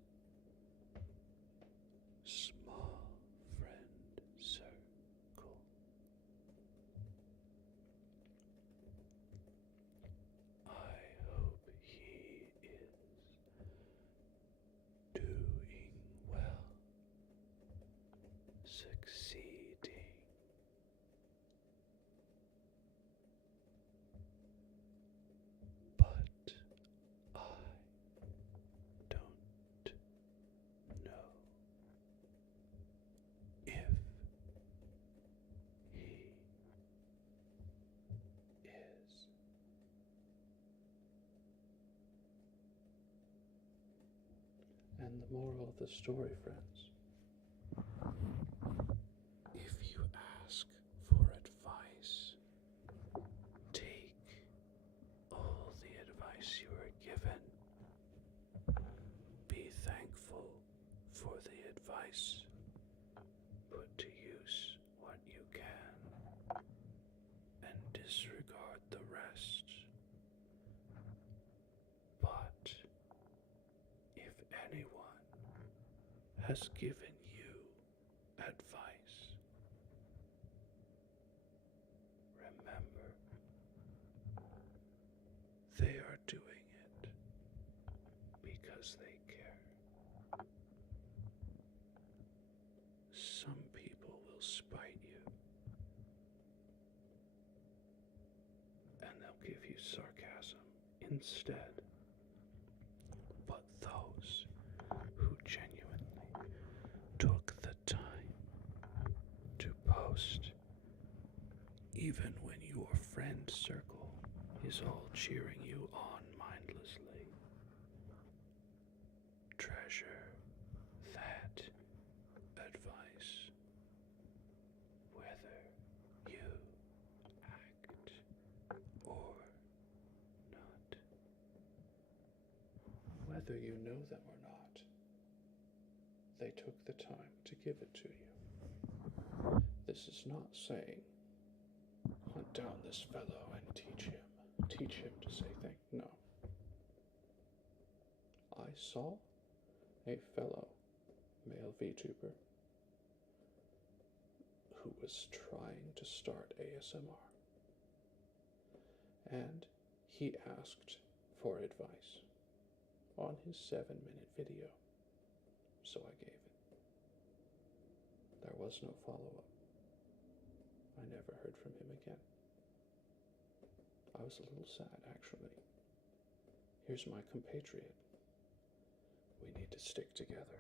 small friend circle. I hope he is doing well, succeeding. But I don't know if he is. And the moral of the story, friends, if you ask for advice, take all the advice you are given. Be thankful for the advice. Put to use what you can and disregard the rest. But if anyone has given you advice, remember, they are doing it because they care. Some people will spite you, and they'll give you sarcasm instead. But those who genuinely took the time to post, even when your friend circle is all cheering you on mindlessly, treasure that advice, whether you act or not. Whether you know them or not, they took the time to give it to you. This is not saying, hunt down this fellow and teach him to say things. No. I saw a fellow male VTuber who was trying to start ASMR, and he asked for advice on his 7-minute video, so I gave it. There was no follow-up. I never heard from him again. I was a little sad, actually. Here's my compatriot. We need to stick together.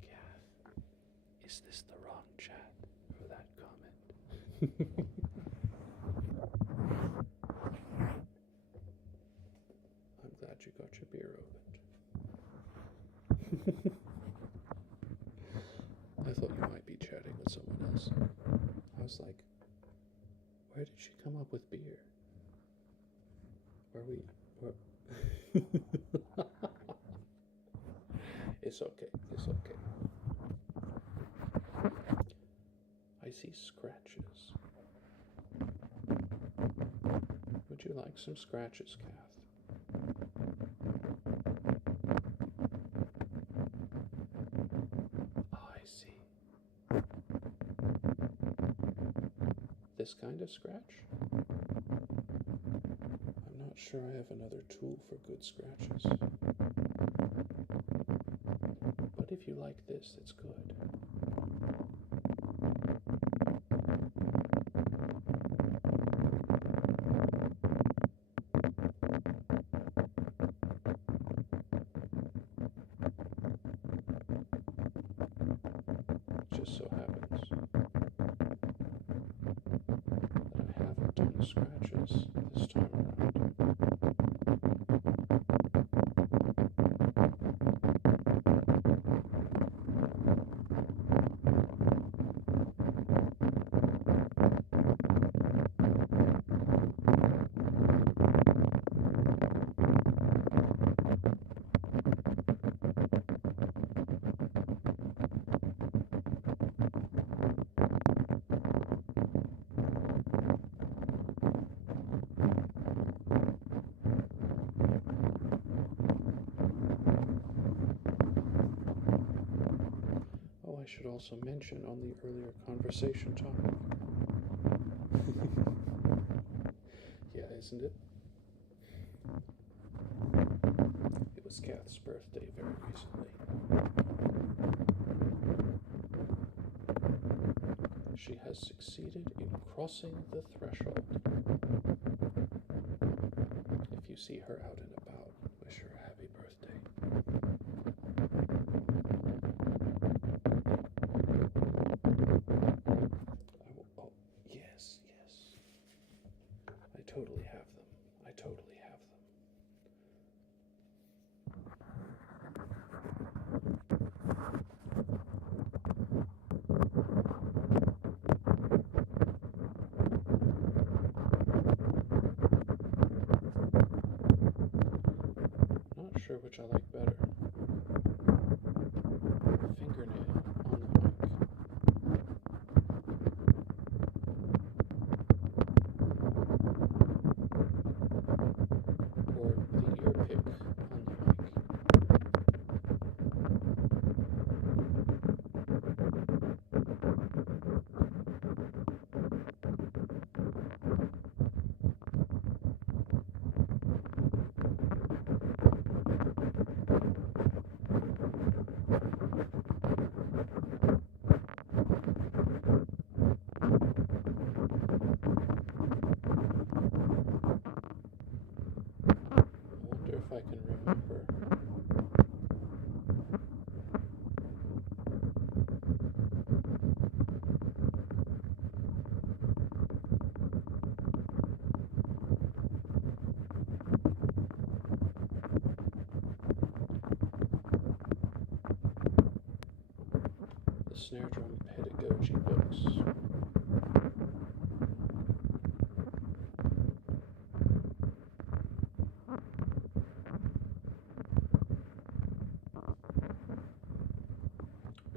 Gav, is this the wrong chat for that comment? I'm glad you got your beer opened. I thought you might be chatting with someone else. I was like, where did she come up with beer? Where It's okay. It's okay. I see scratches. Would you like some scratches, Kath? Oh, I see. This kind of scratch? I'm not sure I have another tool for good scratches. But if you like this, it's good. Just so happens that I haven't done scratches this time around. Oh, I should also mention on the earlier conversation topic. Yeah, isn't it? It was Kath's birthday very recently. She has succeeded in crossing the threshold. If you see her out and about, wish her a happy birthday. Oh, yes, yes. I totally have them. I totally have them. Not sure which I like better. Fingernail on the mic. Or the ear pick on the mic. I wonder if I can remember. The snare drum pedagogy books.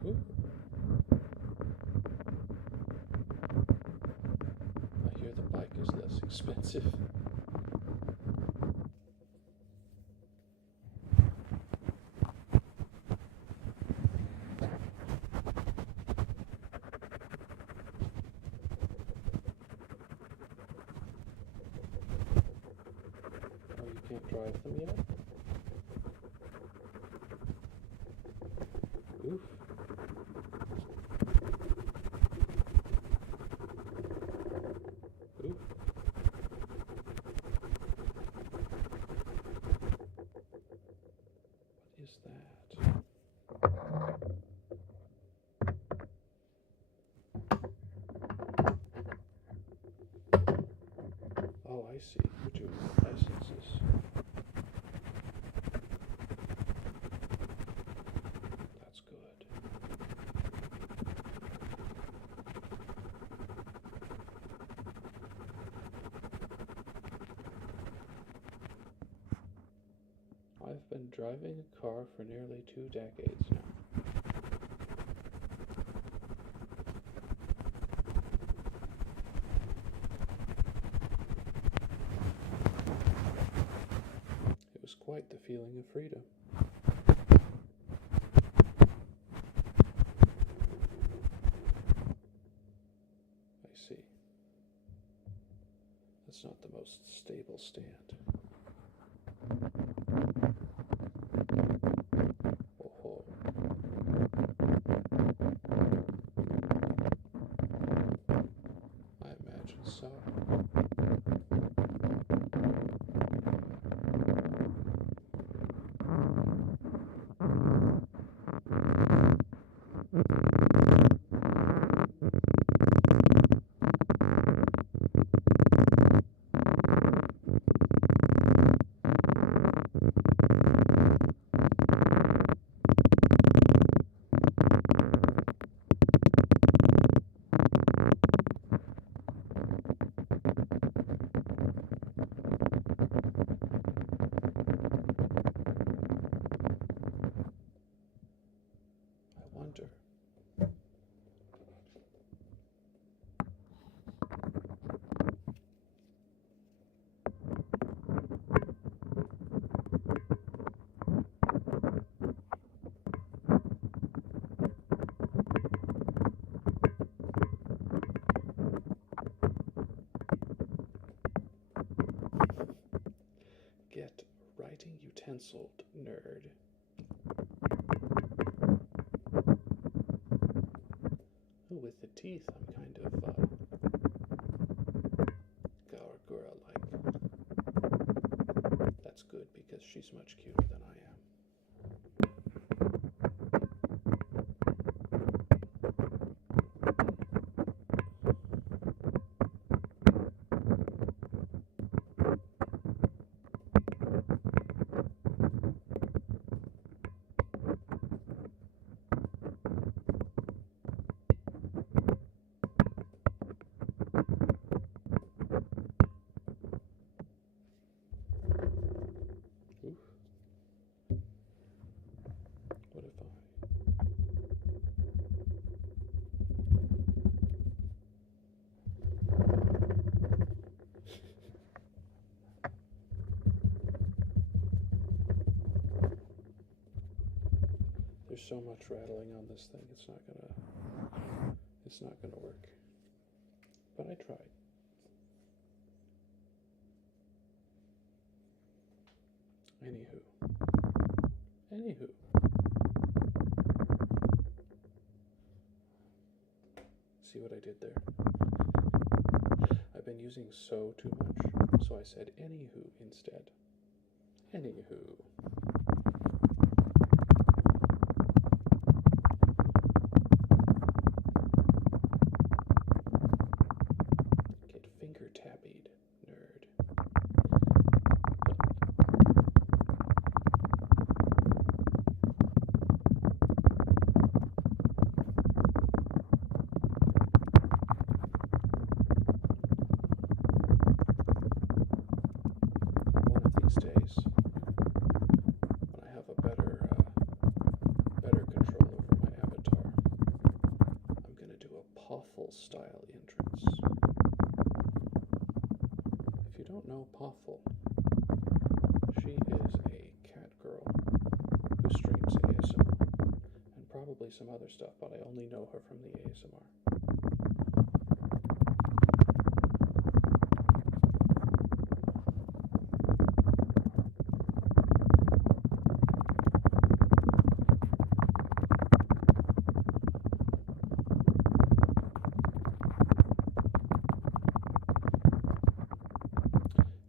Ooh. I hear the bike is less expensive. Oh, you can't drive them yet? Oof. Oof. What is that? Oh, I see. You're doing licenses. That's good. I've been driving a car for nearly 2 decades now. It was quite the feeling of freedom. I see. That's not the most stable stand. Oh. I imagine so. Get writing utensiled, nerd. Oh, with the teeth, I'm kind of Gargura-like. That's good because she's much cuter than I am. What if There's so much rattling on this thing, it's not gonna work. But I tried. Anywho. See what I did there? I've been using so too much, so I said anywho instead. Anywho. Get finger tabbied, nerd. Days, when I have a better control over my avatar, I'm going to do a Puffle style entrance. If you don't know Puffle, she is a cat girl who streams ASMR and probably some other stuff, but I only know her from the ASMR.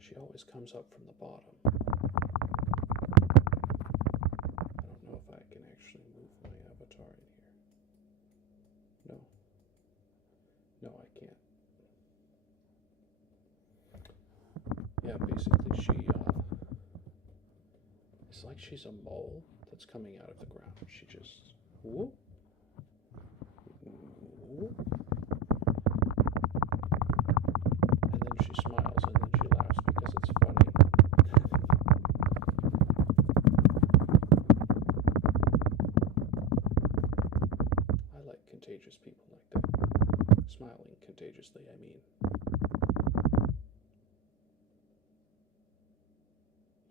She always comes up from the bottom. I don't know if I can actually move my avatar in here. No, I can't. Yeah, basically it's like she's a mole that's coming out of the ground. She just, whoop, whoop. And then she smiles and then she laughs because it's funny.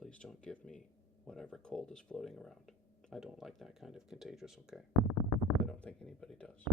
Please don't give me whatever cold is floating around. I don't like that kind of contagious, okay? I don't think anybody does.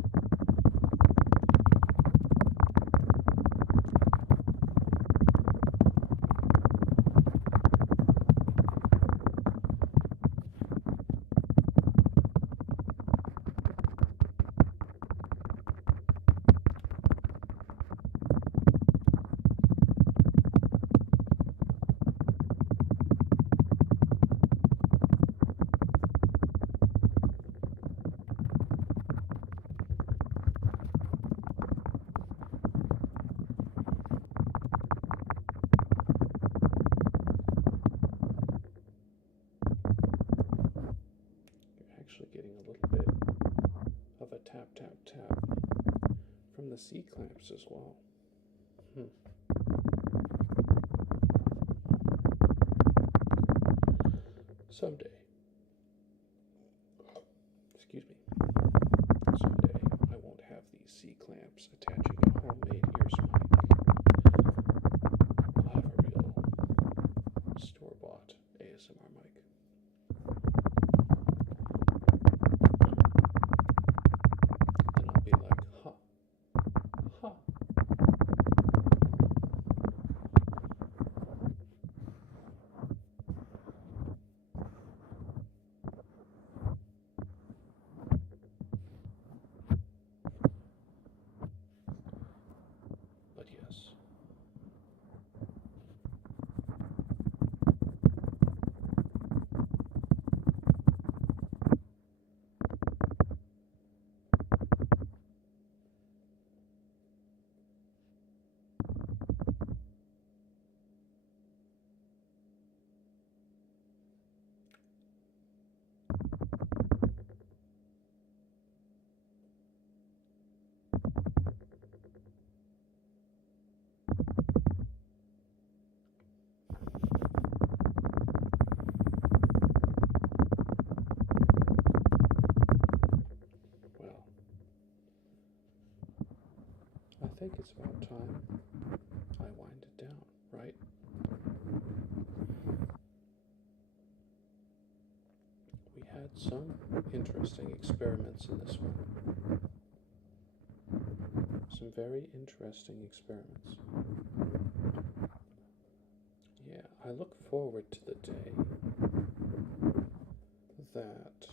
Actually getting a little bit of a tap, tap, tap from the C-clamps as well. Someday, excuse me, someday I won't have these C-clamps attaching a homemade ears mic. I'll have a real store-bought ASMR mic. And I'll be like, ha, ha. But yes. Well, I think it's about time I wind it down, right? We had some interesting experiments in this one. Some very interesting experiments. Yeah, I look forward to the day that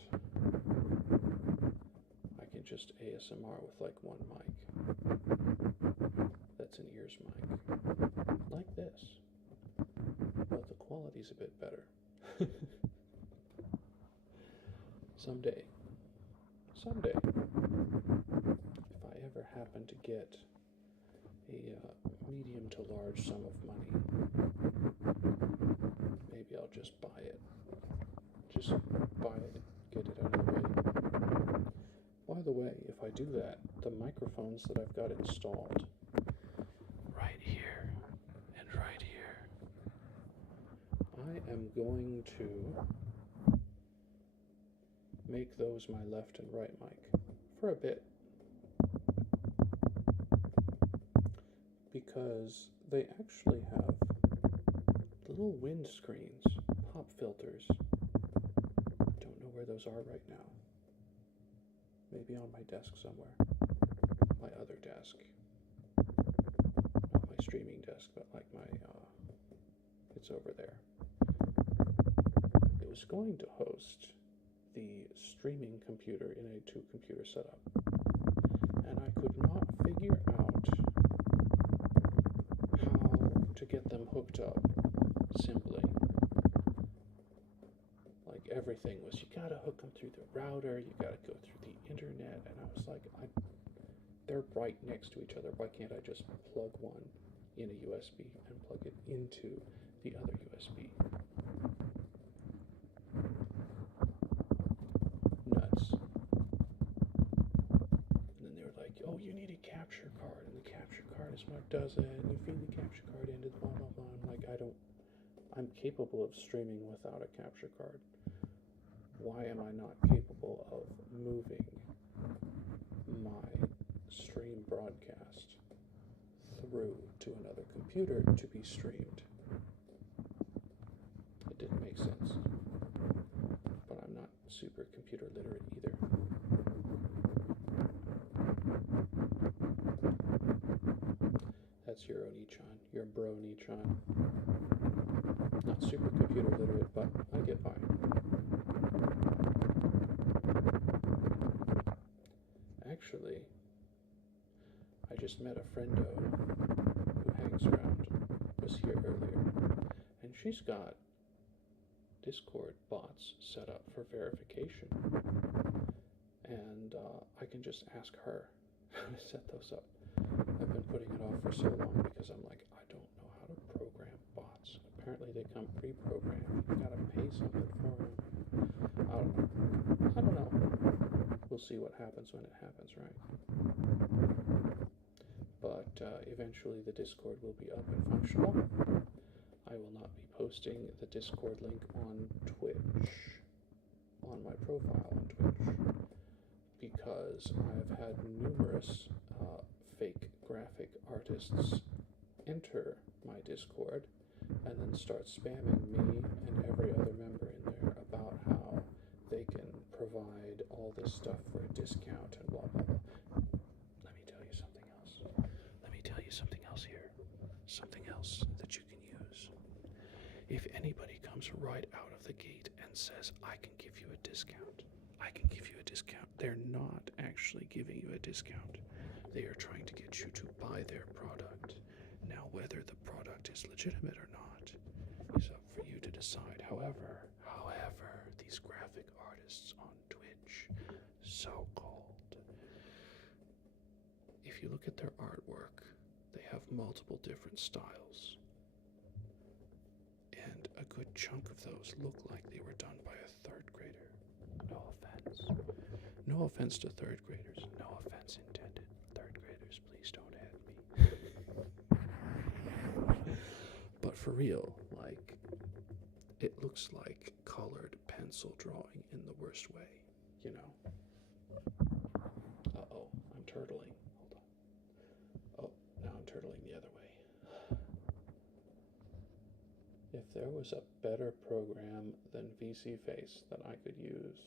I can just ASMR with like one mic. That's an ears mic. Like this. But the quality's a bit better. Someday. Someday. If I ever happen to get a medium to large sum of money, maybe I'll just buy it. Just buy it, get it out of the way. By the way, if I do that, the microphones that I've got installed right here and right here, I am going to make those my left and right mic for a bit, because they actually have little wind screens, pop filters. Don't know where those are right now. Maybe on my desk somewhere. My other desk. Not my streaming desk, but like my, it's over there. It was going to host the streaming computer in a 2-computer setup. And I could not figure out how to get them hooked up simply. Like everything was, you gotta hook them through the router, you gotta go through the internet, and I was like, they're right next to each other. Why can't I just plug one in a USB and plug it into the other USB? Nuts. And then they were like, oh, you need a capture card, and the capture card is what does it, and you feed the capture card into the blah, blah, blah. I'm like, I'm capable of streaming without a capture card. Why am I not capable of moving my stream broadcast through to another computer to be streamed? It didn't super computer literate either. That's bro-nii-chan. You're bro-nii-chan. Not super computer literate, but I get by. Actually, I just met a friendo who hangs around, was here earlier, and she's got Discord bots set up for verification. And I can just ask her how to set those up. I've been putting it off for so long because I'm like, I don't know how to program bots. Apparently they come pre-programmed. You gotta pay something for them. I don't know. We'll see what happens when it happens, right? But eventually the Discord will be up and functional. I will not be posting the Discord link on Twitch, on my profile on Twitch, because I've had numerous fake graphic artists enter my Discord and then start spamming me and every other member in there about how they can provide all this stuff for a discount and blah blah blah. Let me tell you something else. Let me tell you something else here. Something else that you can use. If anybody comes right out of the gate and says, I can give you a discount, I can give you a discount, they're not actually giving you a discount. They are trying to get you to buy their product. Now, whether the product is legitimate or not is up for you to decide. However, these graphic artists on Twitch, so-called, if you look at their artwork, they have multiple different styles. And a good chunk of those look like they were done by a third grader. No offense. No offense to third graders. No offense intended. Third graders, please don't add me. But for real, like, it looks like colored pencil drawing in the worst way, you know? Uh-oh, I'm turtling. Hold on. Oh, now I'm turtling the other way. If there was a better program than VC Face that I could use.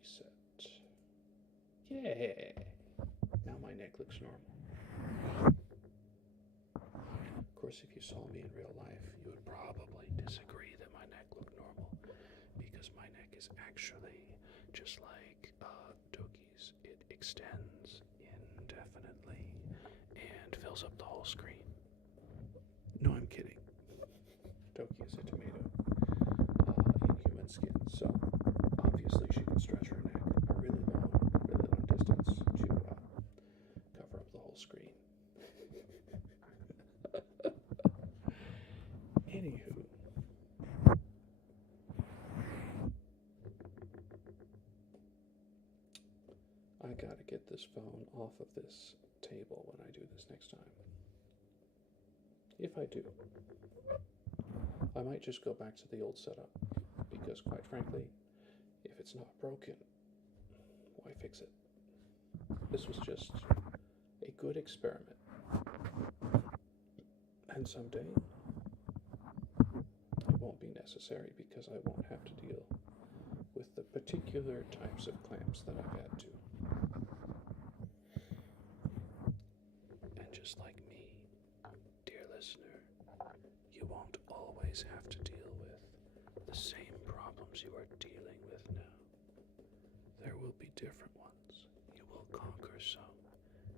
Reset. Yeah. Now my neck looks normal. Of course, if you saw me in real life, you would probably disagree that my neck looked normal, because my neck is actually just like Doki's. It extends indefinitely and fills up the whole screen. No, I'm kidding. Doki is a tomato in human skin, so obviously she can stretch her neck a really long distance to cover up the whole screen. Anywho, I gotta get this phone off of this table when I do this next time. If I do, I might just go back to the old setup, because quite frankly, if it's not broken, why fix it? This was just a good experiment. And someday, it won't be necessary because I won't have to deal with the particular types of clamps that I've had to. And just like me, dear listener, you won't always have to deal with the same problems you are dealing with now. There will be different ones. You will conquer some.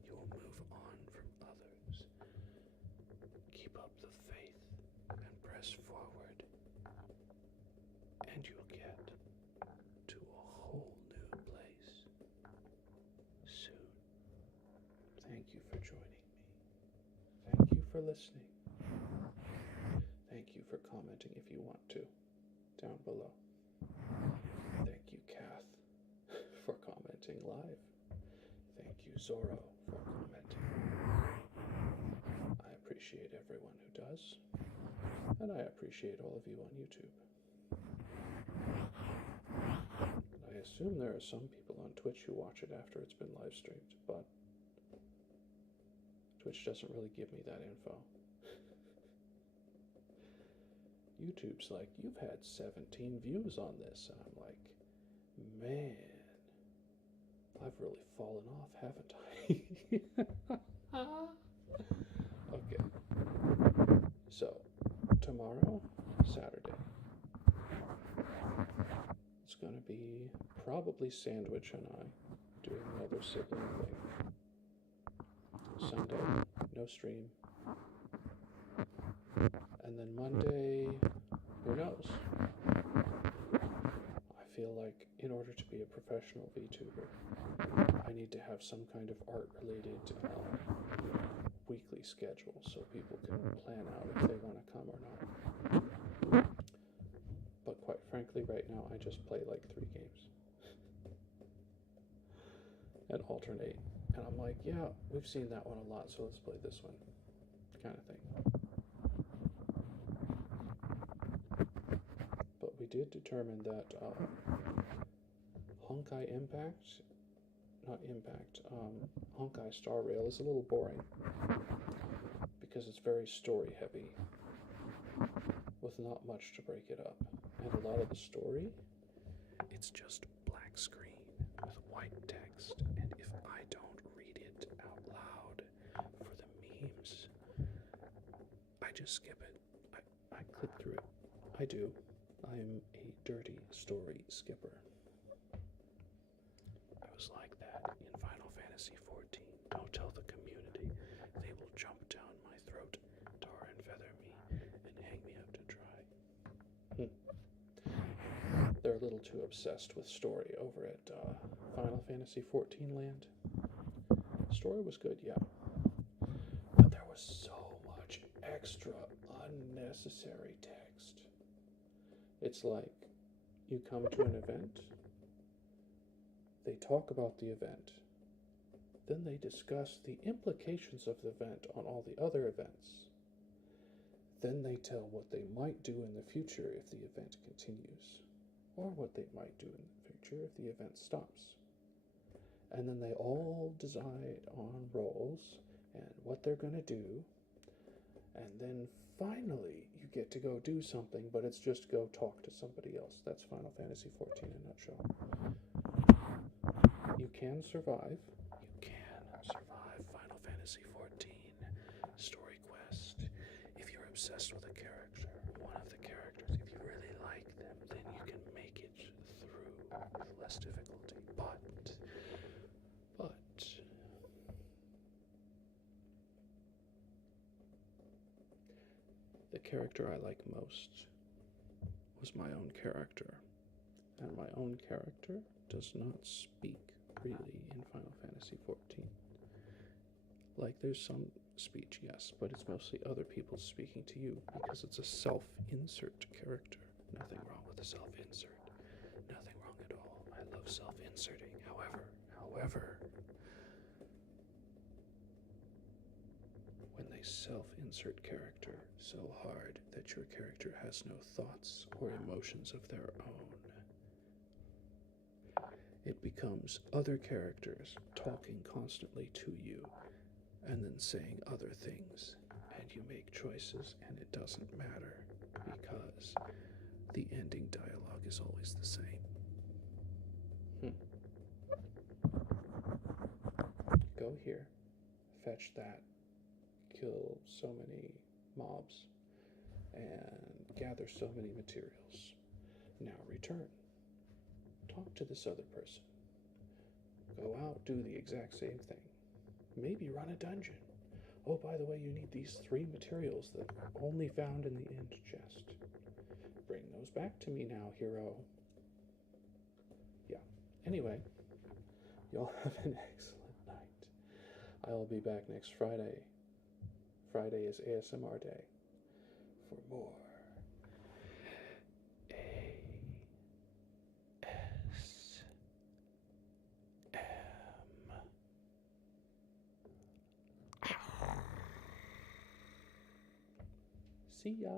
You will move on from others. Keep up the faith and press forward. And you'll get to a whole new place soon. Thank you for joining me. Thank you for listening. Thank you for commenting if you want to, down below. Thank you, Kath, for commenting live. Thank you, Zorro, for commenting. I appreciate everyone who does, and I appreciate all of you on YouTube. I assume there are some people on Twitch who watch it after it's been live streamed, but Twitch doesn't really give me that info. YouTube's like, you've had 17 views on this. And I'm like, man, I've really fallen off, haven't I? Okay. So, tomorrow, Saturday, it's going to be probably Sandwich and I doing another sibling thing. Sunday, no stream. And then Monday, who knows? I feel like in order to be a professional VTuber, I need to have some kind of art-related weekly schedule so people can plan out if they want to come or not. But quite frankly, right now, I just play like 3 games and alternate. And I'm like, yeah, we've seen that one a lot, so let's play this one, kind of thing. But we did determine that Honkai Honkai Star Rail is a little boring because it's very story heavy with not much to break it up. And a lot of the story, it's just black screen with white text, and if I don't read it out loud for the memes, I just skip it. I click through it. I do. I'm a dirty story skipper. I was like that in Final Fantasy XIV. Don't tell the community. They will jump down my throat, tar and feather me, and hang me out to dry. They're a little too obsessed with story over at Final Fantasy XIV land. Story was good, yeah. But there was so much extra, unnecessary text. It's like you come to an event, they talk about the event, then they discuss the implications of the event on all the other events. Then they tell what they might do in the future if the event continues, or what they might do in the future if the event stops. And then they all decide on roles and what they're going to do, and then finally you get to go do something, but it's just go talk to somebody else. That's Final Fantasy XIV in a nutshell. You can survive. You can survive Final Fantasy XIV story quest if you're obsessed with a character, one of the characters. If you really like them, then you can make it through with less difficulty. But the character I like most was my own character. And my own character does not speak really in Final Fantasy XIV. Like, there's some speech, yes, but it's mostly other people speaking to you because it's a self-insert character. Nothing wrong with a self-insert. Nothing wrong at all. I love self-inserting. However, when they self-insert character so hard that your character has no thoughts or emotions of their own, it becomes other characters talking constantly to you and then saying other things, and you make choices and it doesn't matter because the ending dialogue is always the same. Go here, fetch that, kill so many mobs, and gather so many materials. Now return. Talk to this other person. Go out, do the exact same thing. Maybe run a dungeon. Oh, by the way, you need these 3 materials that are only found in the end chest. Bring those back to me now, hero. Yeah. Anyway, y'all have an excellent night. I will be back next Friday. Friday is ASMR day for more See ya.